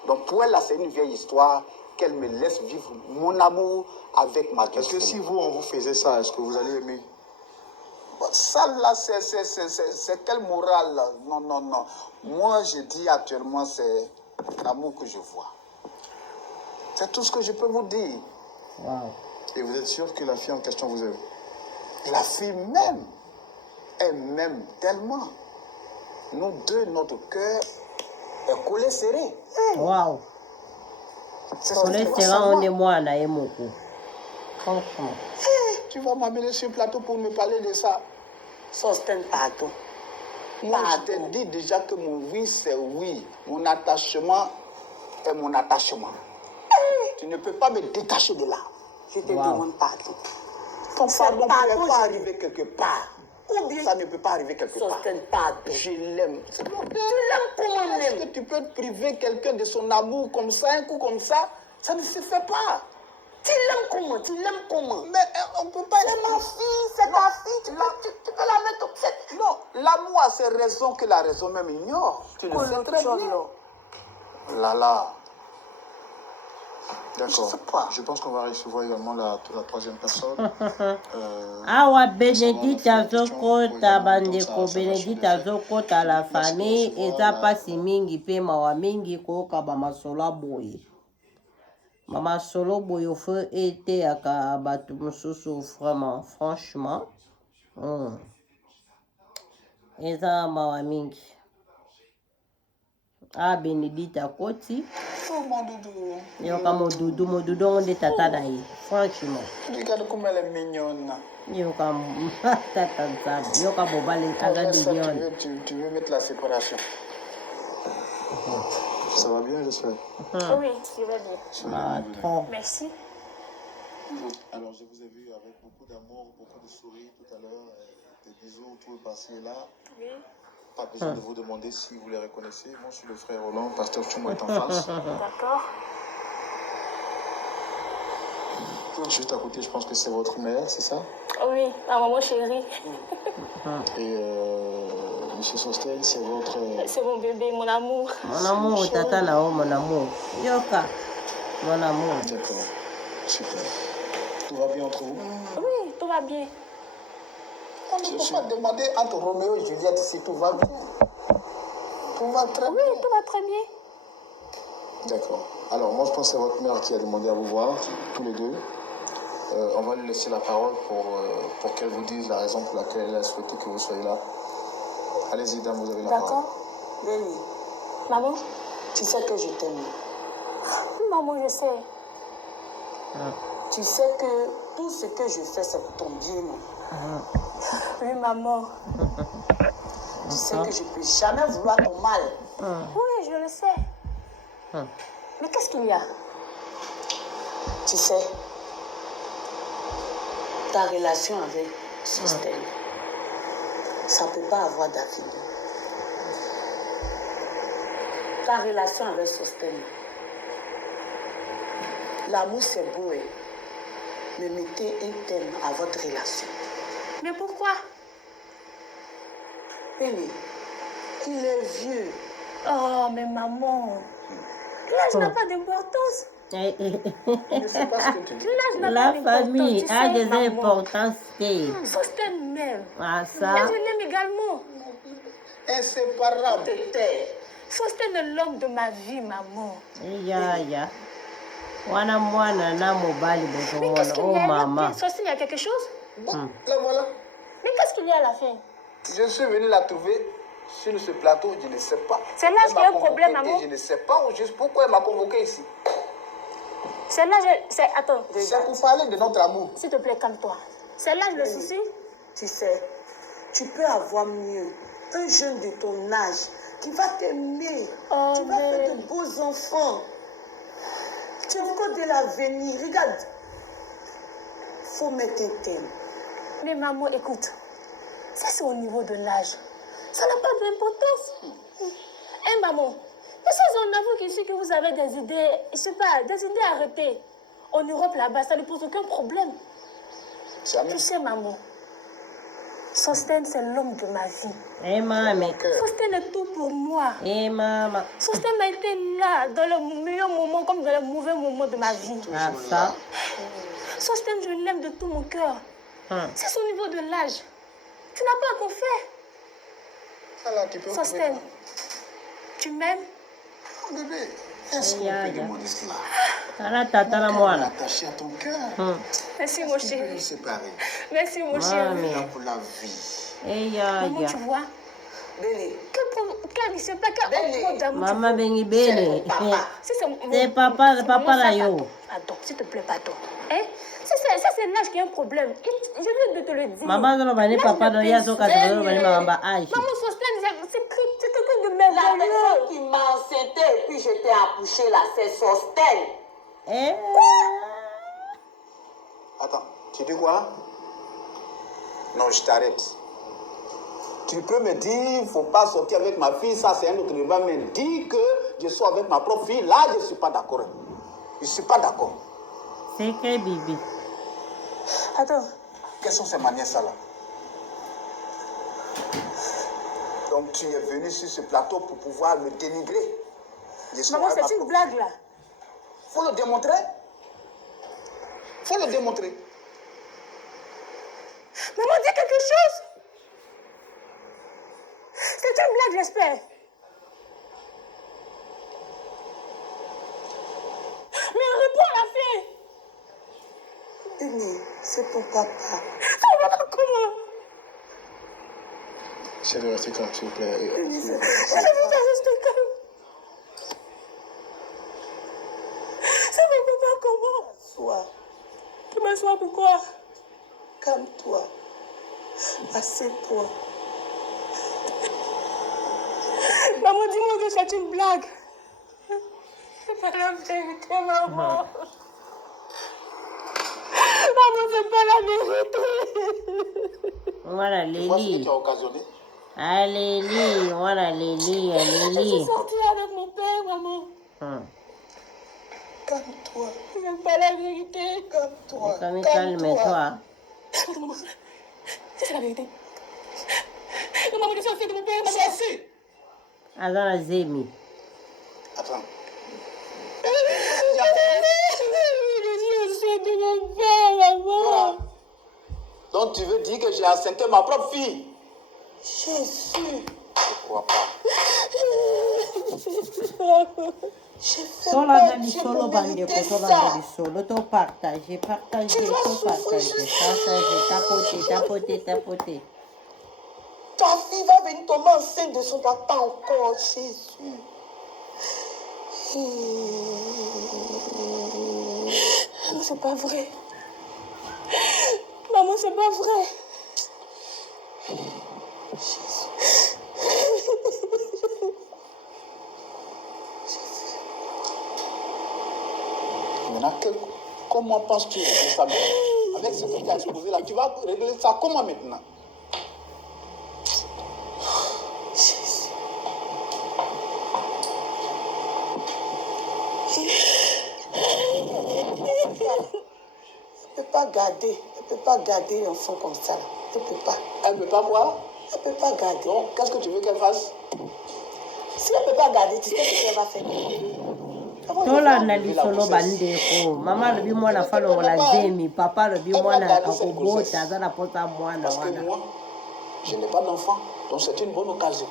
Donc pour elle, là, c'est une vieille histoire qu'elle me laisse vivre mon amour avec ma Est-ce que si vous, on vous faisait ça, est-ce que vous allez aimer? Ça, là, c'est quelle morale là? Non, non, non. Moi, je dis actuellement, c'est l'amour que je vois. C'est tout ce que je peux vous dire. Wow. Et vous êtes sûr que la fille en question vous aime? La fille m'aime. Elle m'aime tellement. Nous deux, notre cœur est collé serré. Wow. Collé serré, on est moi, là, et mon coup. Franchement. Tu vas m'amener sur le plateau pour me parler de ça. Sostène pardon. Moi, je t'ai dit déjà que mon oui, c'est oui. Mon attachement est mon attachement. Tu ne peux pas me détacher de là. Je te demande pardon. Ton pardon ne pardon, peut pas arriver quelque part. Ou bien Ça ne peut pas arriver quelque part. Sostène pardon. Je l'aime. Tu l'aimes comment Est-ce même? que tu peux priver quelqu'un de son amour comme ça, un coup comme ça? Ça ne se fait pas. Tu l'aimes comment? Tu l'aimes comment? Mais on ne peut pas... C'est ma fille, c'est ta fille. Tu peux la mettre au pied. Non, l'amour a ses raisons que la raison même ignore. Tu le sais très bien. Là. D'accord. Je pense qu'on va recevoir également la troisième personne. Awa Bénédicte azokota bandeko Bénédicte azokota la famille eza pasi mingi pe mawa mingi koyoka bamasolo boye. Bamasolo boye ofo eteyaka bato mosusu vraiment franchement. Eza mawa mingi. Ah Bénédicte akoti. Oh mon doudou. Yoka modudu onde tata na ye. Franchement. Regarde comme elle est mignonne. Yoka tata nzambe. Yoka mobali aza mignonne. Tu veux mettre la séparation. Ça va bien, j'espère? Oui, tu vas bien. Trop. Merci. Alors, je vous ai vu avec beaucoup d'amour, beaucoup de sourires tout à l'heure, des bisous, tout est passé là. Oui. Pas besoin de vous demander si vous les reconnaissez. Moi, je suis le frère Roland, pasteur Tchoumo est en face. D'accord. Juste à côté, je pense que c'est votre mère, c'est ça? Oui, ma maman chérie. Et Monsieur Sostel, c'est votre... C'est mon bébé, mon amour. Mon amour, tata na o, mon amour. Yoka, mon amour. D'accord, super. Tout va bien entre vous? Oui, tout va bien. On ne peut pas demander entre Roméo et Juliette si tout va bien. Tout va très bien. Oui, tout va très bien. D'accord. Alors, moi, je pense que c'est votre mère qui a demandé à vous voir, tous les deux. On va lui laisser la parole pour qu'elle vous dise la raison pour laquelle elle a souhaité que vous soyez là. Allez-y, dame, vous avez la parole. D'accord. Béni, Maman? tu sais que je t'aime. Oui, maman, je sais. Tu sais que tout ce que je fais, c'est pour ton bien. Oui, maman. Tu sais que je ne peux jamais vouloir ton mal. Oui, je le sais. Mais qu'est-ce qu'il y a? Tu sais, ta relation avec Sostel, ça ne peut pas avoir d'avenir. Ta relation avec Sostel, l'amour c'est beau, me mettez un terme à votre relation. Mais pourquoi? Béni, il est vieux. Oh, mais maman, l'âge n'a pas d'importance. Je ne sais pas ce que tu dis. L'âge n'a La pas d'importance. famille tu a sais, des maman. importances. Sosten m'aime. Ah, Et ça. je l'aime également. Inséparable. T'étais. Sosten est l'homme de ma vie, maman. Ya. Wana mwana na mobali Mais qu'est-ce qu'il botomona. y Oh a maman. Sosten, il y a quelque chose? Bon, là voilà. Mais qu'est-ce qu'il y a à la fin? Je suis venu la trouver sur ce plateau, je ne sais pas. C'est là Elle qu'il m'a y a un convoqué problème, et maman. je ne sais pas ou juste pourquoi elle m'a convoqué ici. C'est là, attends. C'est pour parler de notre amour. S'il te plaît, calme-toi. C'est là le souci? Tu sais, tu peux avoir mieux. Un jeune de ton âge qui va t'aimer. Oh, tu vas mais... faire de beaux enfants. Tu as encore de l'avenir. Regarde. Faut mettre un thème. Mais maman, écoute. Ça, c'est au niveau de l'âge. Ça n'a pas d'importance. Hein, maman? Mais si on avoue qu'ici que vous avez des idées, je sais pas, des idées arrêtées. En Europe, là-bas, ça ne pose aucun problème. Jamais. Tu sais, maman, Sosten, c'est l'homme de ma vie. Eh maman. Sosten est tout pour moi. Eh maman. Sosten a été là dans le meilleur moment comme dans le mauvais moment de ma vie. Ah, ça. Sosten, je l'aime de tout mon cœur. C'est son niveau de l'âge. Tu n'as pas encore fait. Alors, tu peux Sosten, tu m'aimes? Bébé, est-ce qu'on peut demander cela? Ala tata la Mon cœur est mwana. attaché à ton cœur. Merci, mon Est-ce qu'on peut chéri. nous séparer? Merci, mon chéri. Là pour la vie. Eh ya. Maman, tu vois? Béni. Quel, je sais pas, quel propos d'amour. Mama bengi bene. Si c'est mon- C'est papa, c'est papa mon là sac, yo. Pardon, s'il te plaît, pardon. Hein? Ça, c'est l'âge qui a un problème. Je viens de te le dire. Mama zolo bani L'âge papa ne do ya pèse so ka rien. zolo bani mama Aïcha. Maman, Sosten, c'est quelqu'un de La merveilleux. personne qui m'a enceinte et puis je t'ai accouché là, c'est Sosten. Eh. Attends, tu dis quoi? Non, je t'arrête. Tu peux me dire, il ne faut pas sortir avec ma fille, ça c'est un autre débat, mais dis que je sois avec ma propre fille, là je ne suis pas d'accord. Je ne suis pas d'accord. C'est que bibi. Attends. Quelles sont ces manières ça là? Donc tu es venu sur ce plateau pour pouvoir me dénigrer. Je suis Maman, avec ma c'est une propre- blague là. Faut le démontrer. Faut le démontrer. Maman, dis quelque chose. C'est une blague, j'espère. Mais réponds à la fin. Béni, c'est ton papa. Comment? Chérie, restez calme, s'il vous plaît. Béni, c'est ton Je papa. vous reste calme. C'est mon papa, comment? Sois. Tu m'assois pourquoi? Calme-toi. Assieds-toi. Maman, dis-moi que c'est une blague. C'est pas la vérité, maman. Maman, c'est pas la vérité. Voilà Tu vois ce que Lily. tu as occasionné? Ah Lily, voilà Lily, Je suis Lily. sortie avec mon père, maman. Calme-toi. C'est pas la vérité. Calme-toi. Comme calme-toi. Maman, c'est la vérité. Maman, je suis sortie avec mon père, maman. Ceci. Azana zemi. Attends. Je suis de mon père, maman. Donc tu veux dire que j'ai enceinté ma propre fille? Jésus. Je crois pas. J'ai fait Tola mal. nani J'ai solo pas bande mérité ko tola ça. nani solo to partager, partager, tapoter. Ta fille va venir tomber enceinte de son papa encore, Jésus. Non, c'est pas vrai. Maman, c'est pas vrai. Maintenant, comment penses-tu régler ça maintenant? Avec ce que tu as exposé là, tu vas régler ça comment maintenant? Je ne peux pas peut pas garder l'enfant comme ça. Elle peut pas. Elle ne peut pas quoi? Elle peut pas garder. Donc, qu'est-ce que tu veux qu'elle fasse? Si elle peut pas garder, tu sais ce qu'elle va faire. Tola na lisolo bandeko mama lobi mwana falo la zemi papa lobi mwana akobota aza na pota mwana parce que moi je n'ai pas d'enfant donc c'est une bonne occasion.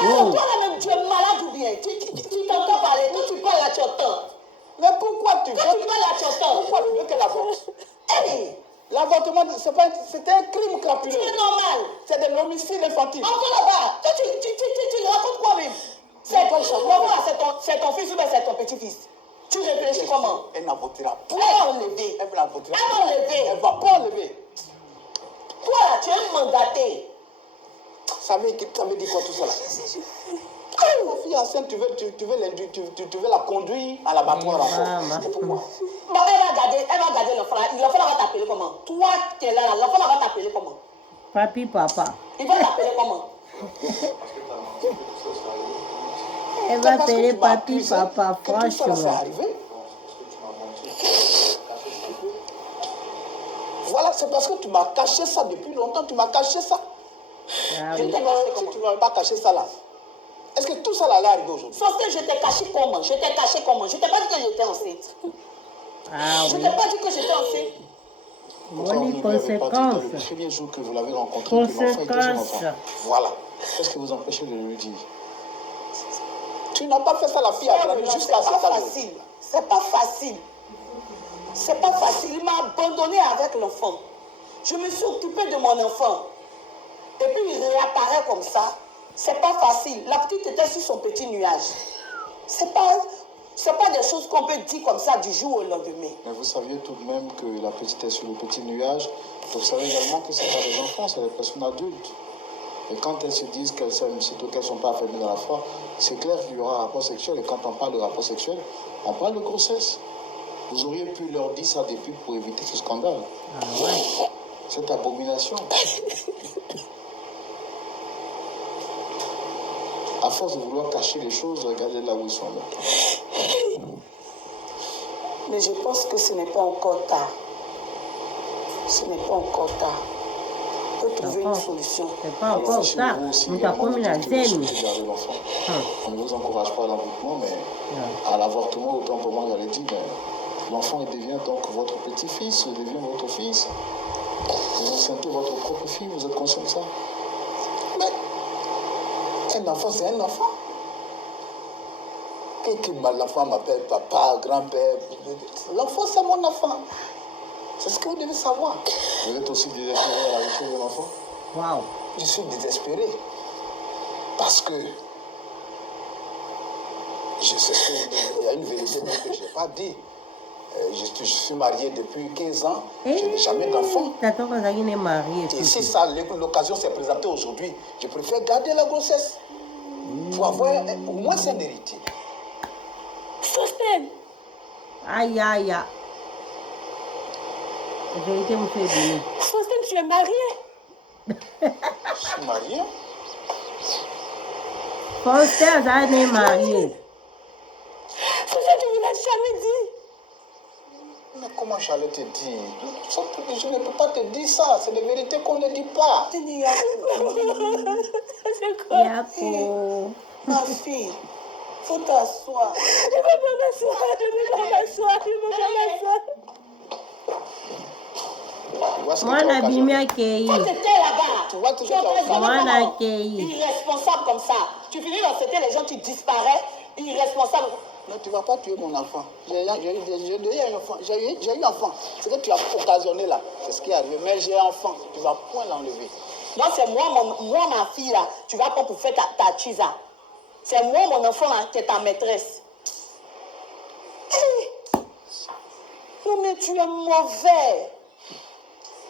Alors toi là-même tu es malade ou bien tu t'entends parler quand tu parles là tu entends. Mais pourquoi tu veux quand tu parles là tu entends. Pourquoi tu veux qu'elle avorte? Hey, l'avortement c'est un crime crapuleux. c'est normal. C'est de l'homicide infantile. Encore là-bas toi tu racontes quoi même? C'est ton fils ou bien c'est ton petit-fils? Tu réfléchis comment? Elle n'avortira pas. Elle va enlever. Elle va enlever. Elle va enlever. Elle va pas enlever. Toi là, tu es mandaté. Ça veut dire quoi tout ça là? La fille enceinte, tu veux la conduire à l'abattoir encore. Pourquoi? Bon, elle va garder l'enfant. L'enfant va t'appeler comment? Toi, tu es là, l'enfant va t'appeler comment? Papi, papa. Il va t'appeler comment? Elle va appeler papi, papa, franchement. Voilà, c'est parce que tu m'as caché ça depuis longtemps, tu m'as caché ça. Ah, Je oui. t'ai caché comment? Tu ne m'avais pas caché ça là. Est-ce que tout ça là allait arriver aujourd'hui? Faustin, je t'ai caché comment? Je t'ai caché comment? Je t'ai pas dit que j'étais enceinte. Ah Je oui. t'ai pas dit que j'étais enceinte. Pourquoi vous ne lui avez pas dit dans le premier jour que vous l'avez rencontré que l'enfant était son enfant? Voilà. Qu'est-ce qui vous empêche de lui dire? Tu n'as pas fait ça la fille à jusqu'à C'est cet pas âge. facile. C'est pas facile. C'est pas facile. Il m'a abandonné avec l'enfant. Je me suis occupée de mon enfant. Et puis il réapparaît comme ça. C'est pas facile. La petite était sur son petit nuage. C'est pas des choses qu'on peut dire comme ça du jour au lendemain. Mais vous saviez tout de même que la petite est sur le petit nuage. Vous savez également que ce n'est pas des enfants, c'est des personnes adultes. Et quand elles se disent qu'elles ne sont pas affermies dans la foi, c'est clair qu'il y aura un rapport sexuel. Et quand on parle de rapport sexuel, on parle de grossesse. Vous auriez pu leur dire ça depuis pour éviter ce scandale. Ah ouais. Cette abomination. À force de vouloir cacher les choses, regardez là où ils sont là. Mais je pense que ce n'est pas encore tard. Ce n'est pas encore tard. On peut trouver une solution. C'est pas encore ça. Nous t'avons mis la zème. On ne vous encourage pas à l'avortement, mais à l'avortement, autant pour moi, j'allais dire, l'enfant il devient donc votre petit-fils, il devient votre fils. Vous sentez votre propre fille, vous êtes conscient de ça? Mais un enfant, c'est un enfant. L'enfant m'appelle papa, grand-père. L'enfant, c'est mon enfant. C'est ce que vous devez savoir. Vous êtes aussi désespéré à la recherche de l'enfant? Waouh. Je suis désespéré. Parce que il y a une vérité que je n'ai pas dit. Je suis marié depuis 15 ans. Je n'ai jamais d'enfant. T'attends quand il est marié. Et si ça, l'occasion s'est présentée aujourd'hui, je préfère garder la grossesse pour avoir au moins un héritier. Faustin. Aïe, aïe, aïe. La vérité vous fait bien. Faustin, tu es marié. Je suis marié. Faustin, ça n'est marié. Faustin, tu ne l'as jamais dit. Mais comment j'allais te dire? Je ne peux pas te dire ça. C'est des vérités qu'on ne dit pas. C'est quoi? Yako. Ma fille, faut t'asseoir. Je ne peux pas m'asseoir. Je ne peux pas m'asseoir. Je ne peux pas m'asseoir. Mwana bimi akei. Quand tu étais là-bas, Tu vois que tu es Mwana akei. irresponsable comme ça. Tu finis d'insulter les gens, tu disparais, irresponsable. Mais tu ne vas pas tuer mon enfant. J'ai eu un enfant. J'ai eu un enfant. Ce que tu as occasionné là, c'est ce qui est arrivé. Mais j'ai un enfant. Tu ne vas point l'enlever. Moi, c'est moi, ma fille là. Tu vas pas pour faire ta chisa. C'est moi, mon enfant là, qui est ta maîtresse. Hey! Non, mais tu es mauvais.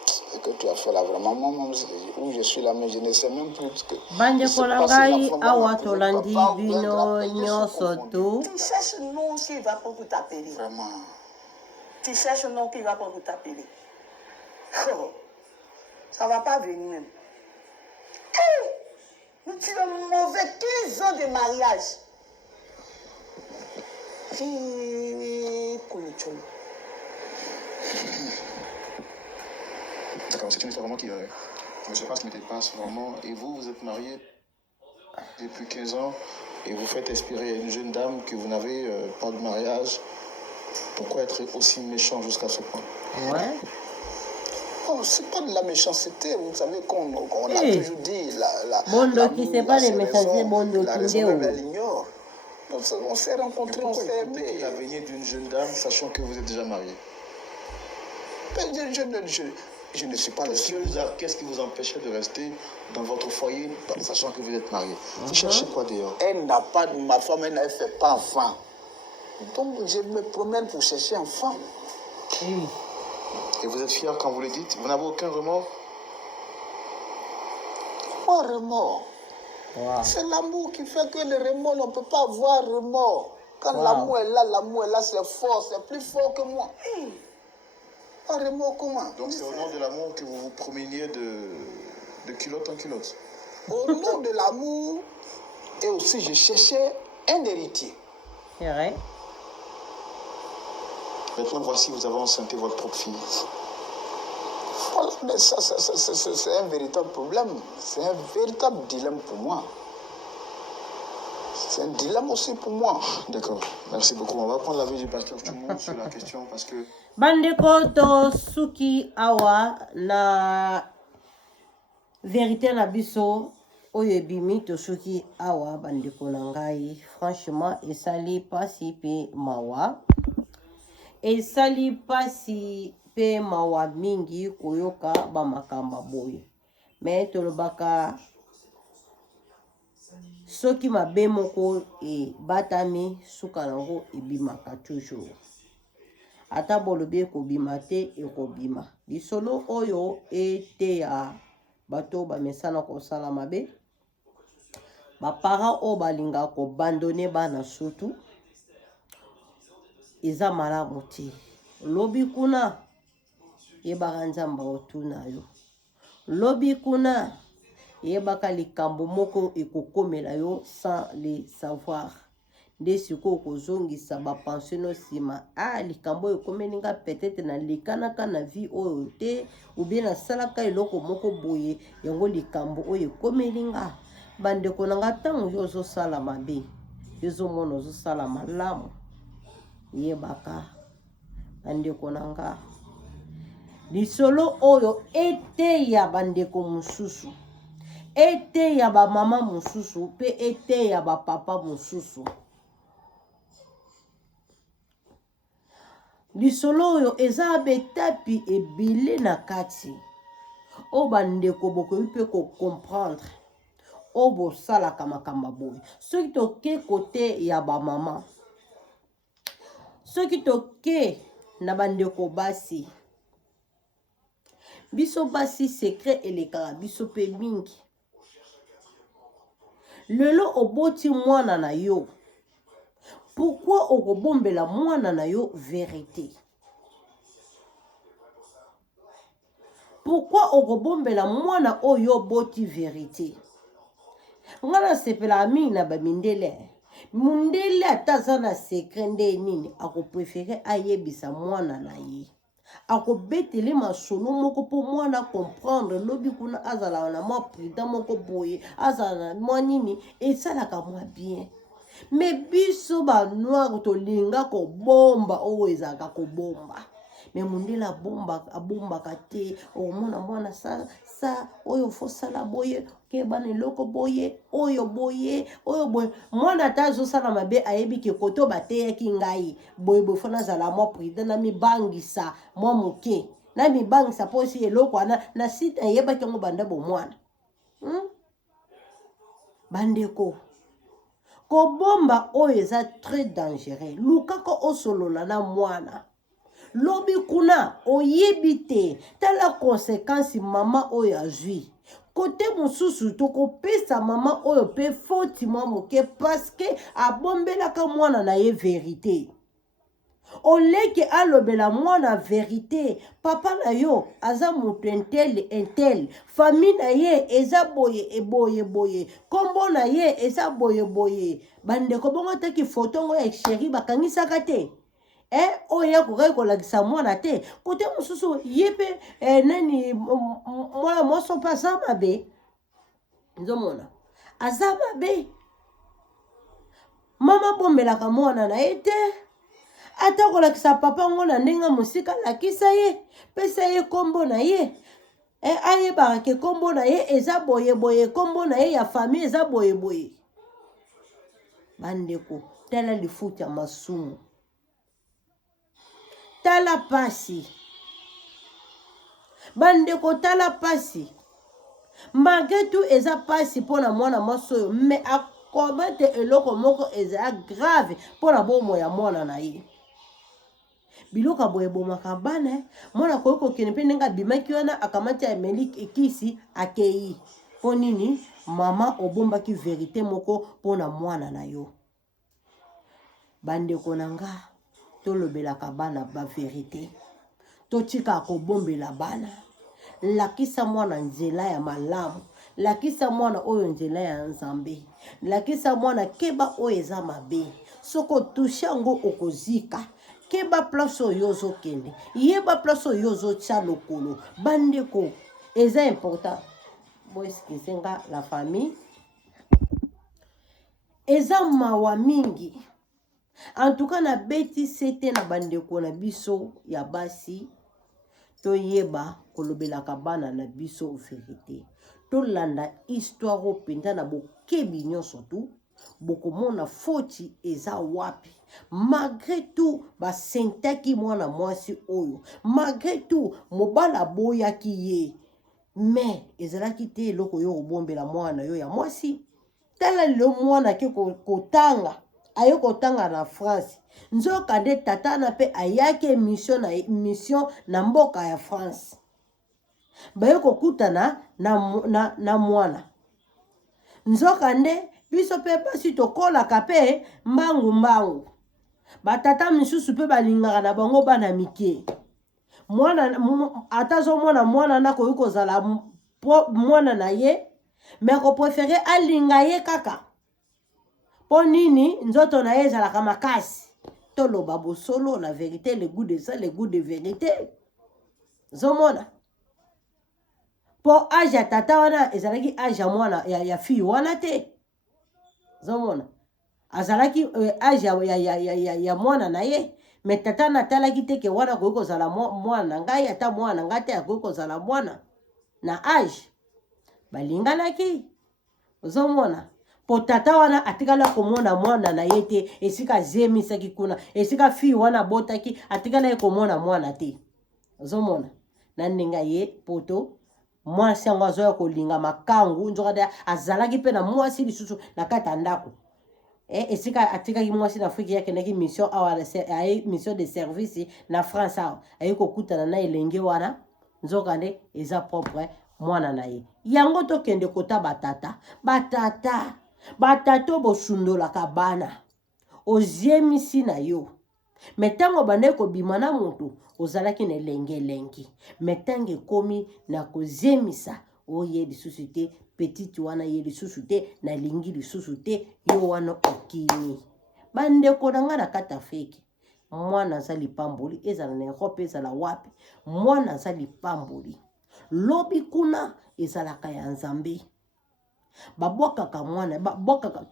Ce que tu as fait là, vraiment, moi, où je suis là, mais je ne sais même plus ce que... Bande kolangai awa tolandi bino nyonso tu. Tu cherches un nom qui va pas pour t'appeler. Vraiment. Tu cherches un nom qui va pas pour t'appeler. Oh, ça va pas venir même. Hey! Mais tu es mauvais. 15 ans de mariage. D'accord, c'est une histoire vraiment qui me surpasse, qui me dépasse vraiment. Et vous, vous êtes marié depuis 15 ans et vous faites inspirer une jeune dame que vous n'avez pas de mariage. Pourquoi être aussi méchant jusqu'à ce point? Ouais. Oh, c'est pas de la méchanceté, vous savez qu'on a toujours dit Bondo qui c'est pas les méchancetés, Bondo la qui raison est même elle ignore. On s'est rencontrés, on s'est aimés. La venue d'une jeune dame, sachant que vous êtes déjà marié. Je ne suis pas le seul. Qu'est-ce qui vous empêchait de rester dans votre foyer, sachant que vous êtes marié? Vous cherchez quoi dehors? Elle n'a pas, ma femme, elle ne fait pas enfant. Donc je me promène pour chercher un femme. Et vous êtes fier quand vous le dites? Vous n'avez aucun remords? Pas remords. Wow. C'est l'amour qui fait que le remords, on ne peut pas avoir remords. Quand l'amour est là, c'est fort, c'est plus fort que moi. Pas remords comment? Donc c'est au nom de l'amour que vous vous promeniez de culotte en culotte? Au nom de l'amour, et aussi je cherchais un héritier. C'est vrai. Maintenant, voici, vous avez enceinté votre propre fille. Voilà, mais ça c'est un véritable problème. C'est un véritable dilemme pour moi. C'est un dilemme aussi pour moi. D'accord, merci beaucoup. On va prendre l'avis du pasteur tout le monde sur la question parce que... Bandeko to suki awa na vérité na biso oyo ebimi to suki awa bandeko na ngai. Franchement, esali pasi pe mawa. Esali pasi pe mawa mingi koyoka ba makamba boye. Mais tolobaka soki mabe moko e batami suka nango ebimaka toujours. Ata bolobi ekobima te ekobima. Lisolo oyo ete ya bato bamesana kosala mabe. Bapara o balinga kobandone bana sutu. Eza malamu te. Lobi kuna yebaka nzamba otuna yo. Lobi kuna yebaka likambo moko ekokomela yo sans le savoir. Nde siko kozongisa ba pension sima likambo ekomelinga peut-être na likanaka na vie oyo te ou bien na salaka eloko moko boye yango likambo oyo ekomelinga. Bandeko nanga tango yo zo sala mabe yo mona zo sala malamu yebaka bandeko nanga lisolo oyo ete ya bandeko mususu, ete ya ba mama mususu pe ete ya ba papa mususu. Lisolo oyo eza betapi ebile na kati o bandeko bokoki mpe ko comprendre o bosalaka makambo boye. Soki toke kote ya ba mama, soki toke na bandeko basi, biso basi secret elekaka biso pe mingi. Lelo oboti mwana na yo, pourquoi okobombela mwana na yo vérité? Pourquoi okobombela mwana oyo boti vérité? Ngana sepela ami na bamindele. Mundele ataza na secret nde nini akopréféré ayebisa mwana na ye. Akobetele masolo moko po mwana comprendre lobi kuna azala na mwa prudent moko boye, azala na mwa nini esalaka mwa bien. Mais biso ba noir tolinga ko bomba oyo ezaka ko bomba. Mais mundela bomba abombaka te mwana sa oyo fosala boye ke bana loko boye oyo boye mwana tazo sala mabe ayebi ke koto bateyaki ngai boye fona zala mwa prudent na mibangisa mwa moke na mibangisa posi eloko na site yeba ke ngo banda bo mwana bandeko ko bomba oyo eza très dangereux. Lukaka osolola na mwana lobi kuna oyebi te tala conséquence mama oyo azwi. Kote mususu toko pesa mama oyo pe foti mwa moke parce que abombelaka mwana na ye vérité. Oleke alobela mwana vérité, papa na yo aza mutu entel, famille na ye eza boye, kombo na ye eza boye. Bandeko bongo taki foto ngo ya chéri bakangisaka te. oya ko lakisa mwana te kote mususu yepe nani mwana moso pasa mabe nzomona azaba be mama bombelaka mwana na ye te ata kolakisa papa ngona ndenga musika lakisa ye pesa ye kombo na ye ayebaka ke kombo na ye eza boye boye kombo na ye ya famille eza boye boye bandeko tala lifuta masumu tala pasi bandeko tala pasi malgré tout eza pasi pona mwana moso mais akomete eloko moko eza grave pona bomo ya mwana na ye biloka boye bomaka bana mwana koyoko kene pe nenga bimaki wana akamati ya melik ekisi akei po nini mama obombaki vérité moko pona mwana na yo bandeko nanga tolobelaka bana ba vérité totika kobombela bana lakisa mwana nzela ya malamu lakisa mwana oyo nzela ya nzambe lakisa mwana keba oyo eza mabe soko tusha yango okozika keba place oyo ozokende yeba place oyo ozotya lokolo bandeko eza important boeskizenga la famille eza mawa mingi en tout cas na beti sete na bandeko na biso ya basi toyeba kolobelaka bana na biso vérité tolanda histoire openda na bokebi nyonso tu bokomona foti eza wapi malgré tout basentaki mwana mwasi oyo malgré tout mobala boyaki ye mais ezalaki te eloko yo obombela mwana yo ya mwasi tala lelo mwana ke kotanga aye kotanga na France nzoka nde tata na pe ayaki mission na mboka ya France baye kokutana na mwana nzoka nde biso pe basi tokolaka pe mbangu batata misusu pe balingaka na bango bana mike mwana atazo mwana na koyi kozala mwana na ye mais ko préférer alinga ye kaka po nini nzoto na ye ezalaka makasi toloba bosolo la vérité le goût de ça le goût de vérité zomona po age ya tata wana ezalaki age ya mwana ya fille wana te zomona azalaki age ya mwana na ye mais tata natalaki te ke wana koyi kozala mwana na ngai ata mwana na ngai te akoyi kozala mwana na age balinganaki ozomona po tata wana atikala komona mwana na ye te esika zemisaki kuna esika fille wana botaki atikala ye komona mwana te ozomona na ndenge ye poto mwasi yango azoya kolinga makangu nzoka azalaki pe na mwasi lisusu na kati ya ndako esika atikaki mwasi na Afrika yakendaki mission awa aye mission de service na France awa aye kokutana na elenge wana nzoka nde eza propre mwana na ye yango tokende kota batata bosundolaka bana oziemisi na yo metango bande kobima na moto ozalaki na elengi metango ekomi na koziemisa oye lisusu te petite wana ye lisusu te na lingi lisusu te yo wana okini bandeko na nga na kata feki mwana aza lipamboli ezala na Europe ezala wapi mwana aza lipamboli lobi kuna ezalaka ya nzambe babwakaka mwana babwakaka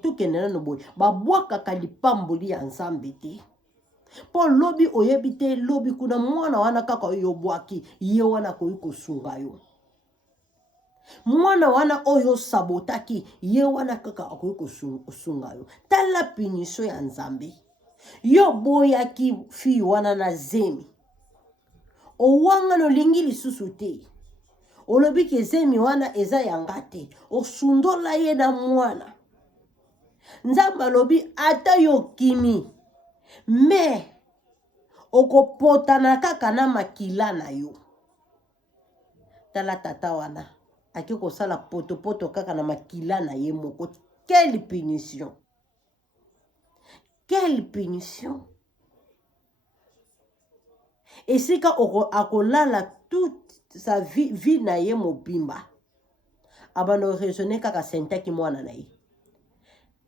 tukende nano boye babwakaka lipamboli ya nzambe te po lobi oyebi te lobi kuna mwana wana kaka oyo bwaki ye wana koyi kosunga yo mwana wana oyo sabotaki ye wana kaka akoyi kosunga yo tala punition ya nzambe yo boyaki fille wana na zemi owanga no lingi lisusu te olobi ke zemi wana eza yanga te osundola ye na mwana nzambe alobi ata yo kimi me okopotana kaka na makila na yo tala tata wana aki kosala poto kaka na makila na ye moko quelle punition esika akolala toute sa vie na ye mobimba abano raisonner kaka sentaki mwana na ye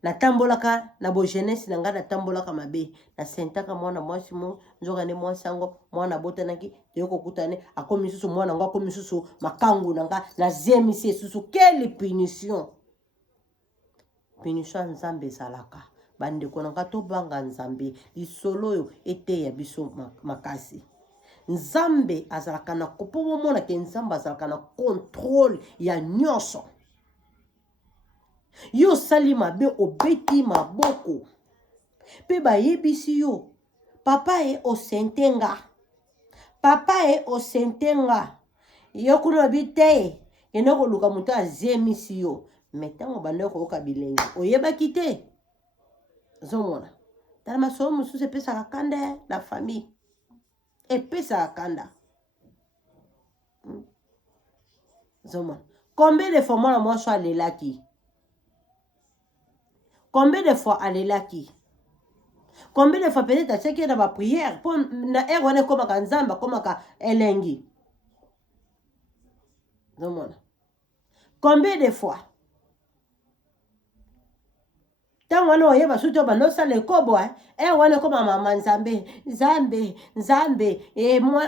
na tambolaka na bo jeunesse na nga na tambolaka mabe na sentaka mwana mwasi mo nzoka ne mwasi yango mwana botanaki yoko kutane akomi susu mwana ngo akomi susu makangu na nga na zemisi susu quelle punition nzambe zalaka bande konanga to banga nzambe lisolo yo ete ya biso makasi nzambe azalaka na kopo mona ke nzambe azalaka na contrôle ya nyonso yo sali mabe obeti maboko pe bayebisi yo papa e osentenga yo kuna bite ene ko luka muta azemisi yo metango bande ko kabilengi oyebaki te zomona tala maso mususu epesaka kanda la famille epesaka kanda zomona combien de fois mwana mwasi alelaki combien de fois alelaki combien de fois peut-être ateki na baprière mpo na ere wana ekomaka nzambe akomaka elengi zomona combien de fois tango wana oyeba suti oyo bando osala ekobo ere wana ekoma mama nzambe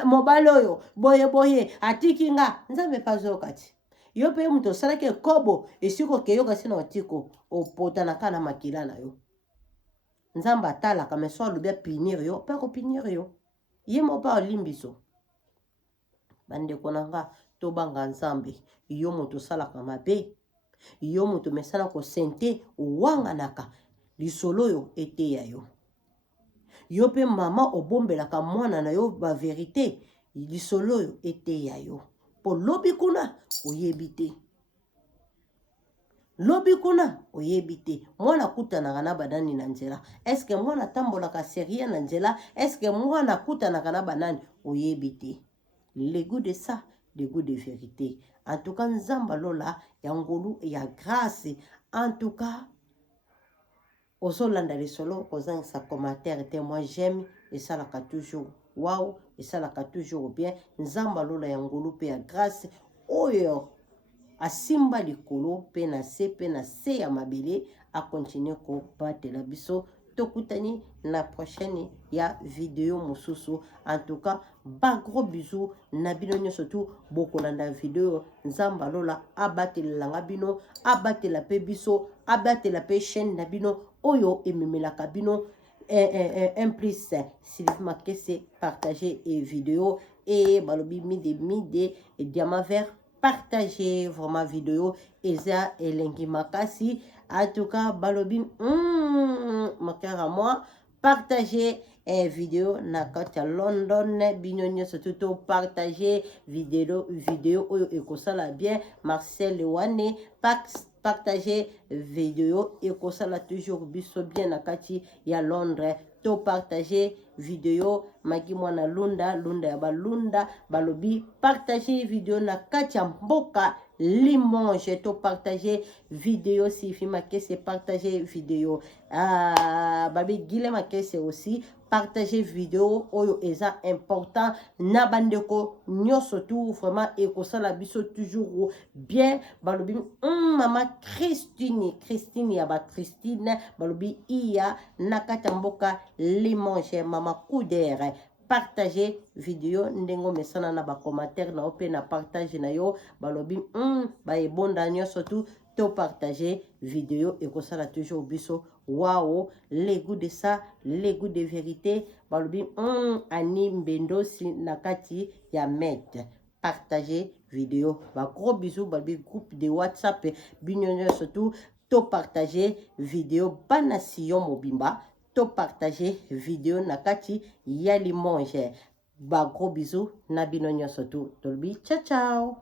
mobali oyo boye atiki nga nzambe pazoyoka ti yo mpe mutu osalaki ekobo esiko okeyoka si na otiko opota na kana makila na yo nzambe atalaka me so alobi apinir yo mpe akopinir yo ye mope olimbiso bandeko na nga tobanga nzambe yo moto osalaka mabe yo moto mesana kosente owanganaka lisolo oyo eteya yo yo mpe mama obombelaka mwana na yo baverite lisolo oyo eteya yo po lobi kuna oyebi te mwana kutanaka na banani na nzela eske mwana tambolaka serie na nzela eske mwana kutanaka na banani oyebi te le goût de ça le goût de vérité en tout cas nzamba lola ya ngolu ya grâce en tout cas ozolanda lisolo kozangisa commentaire te moi j'aime esalaka toujours wow esalaka toujours bien nzamba lola ya ngolu pe ya grâce oyo asimba likolo pe na se ya mabele a continuer ko batela biso tokutani na prochaine ya vidéo mosusu en tout cas ba gros bisous na bino nyonso tu bokolanda video nzamba lola abatelanga bino abatela pe biso abatela pe chaîne na bino oyo ememelaka bino un plus Sylvie Makese partager et vidéo et balobi mide et diamant vert partager vraiment vidéo eza elengi makasi en tout cas balobin ma cœur à moi partager vidéo na kati ya London binyonyo surtout partager vidéo oyo ekosala bien Marcel Wane partager vidéo ekosala toujours biso bien na kati ya Londres to partager vidéo magi mwana lunda ya balunda balobi partager vidéo na kati ya mboka Limonge to partager vidéo Sylvie Makese partager vidéo babi Guilhem Makese aussi partager vidéo oyo eza important na bandeko nyonso tu vraiment ekosala biso toujours bien balobi mama Christine ya ba Christine balobi iya na kati ya mboka Limonge mama Coudere partager vidéo ndengo mesana na ba commentaire na ope na partage na yo balobi ba ebonda nyonso tu to partager vidéo ekosala toujours biso wow les goûts de ça les goûts de vérité balobi ani mbendosi na kati ya met partager vidéo ba gros bisous balobi groupe de WhatsApp binyonyo surtout to partager vidéo bana Sion mobimba to partager vidéo na kati ya Limonge ba gros bisous na binyonyo surtout tolbi ciao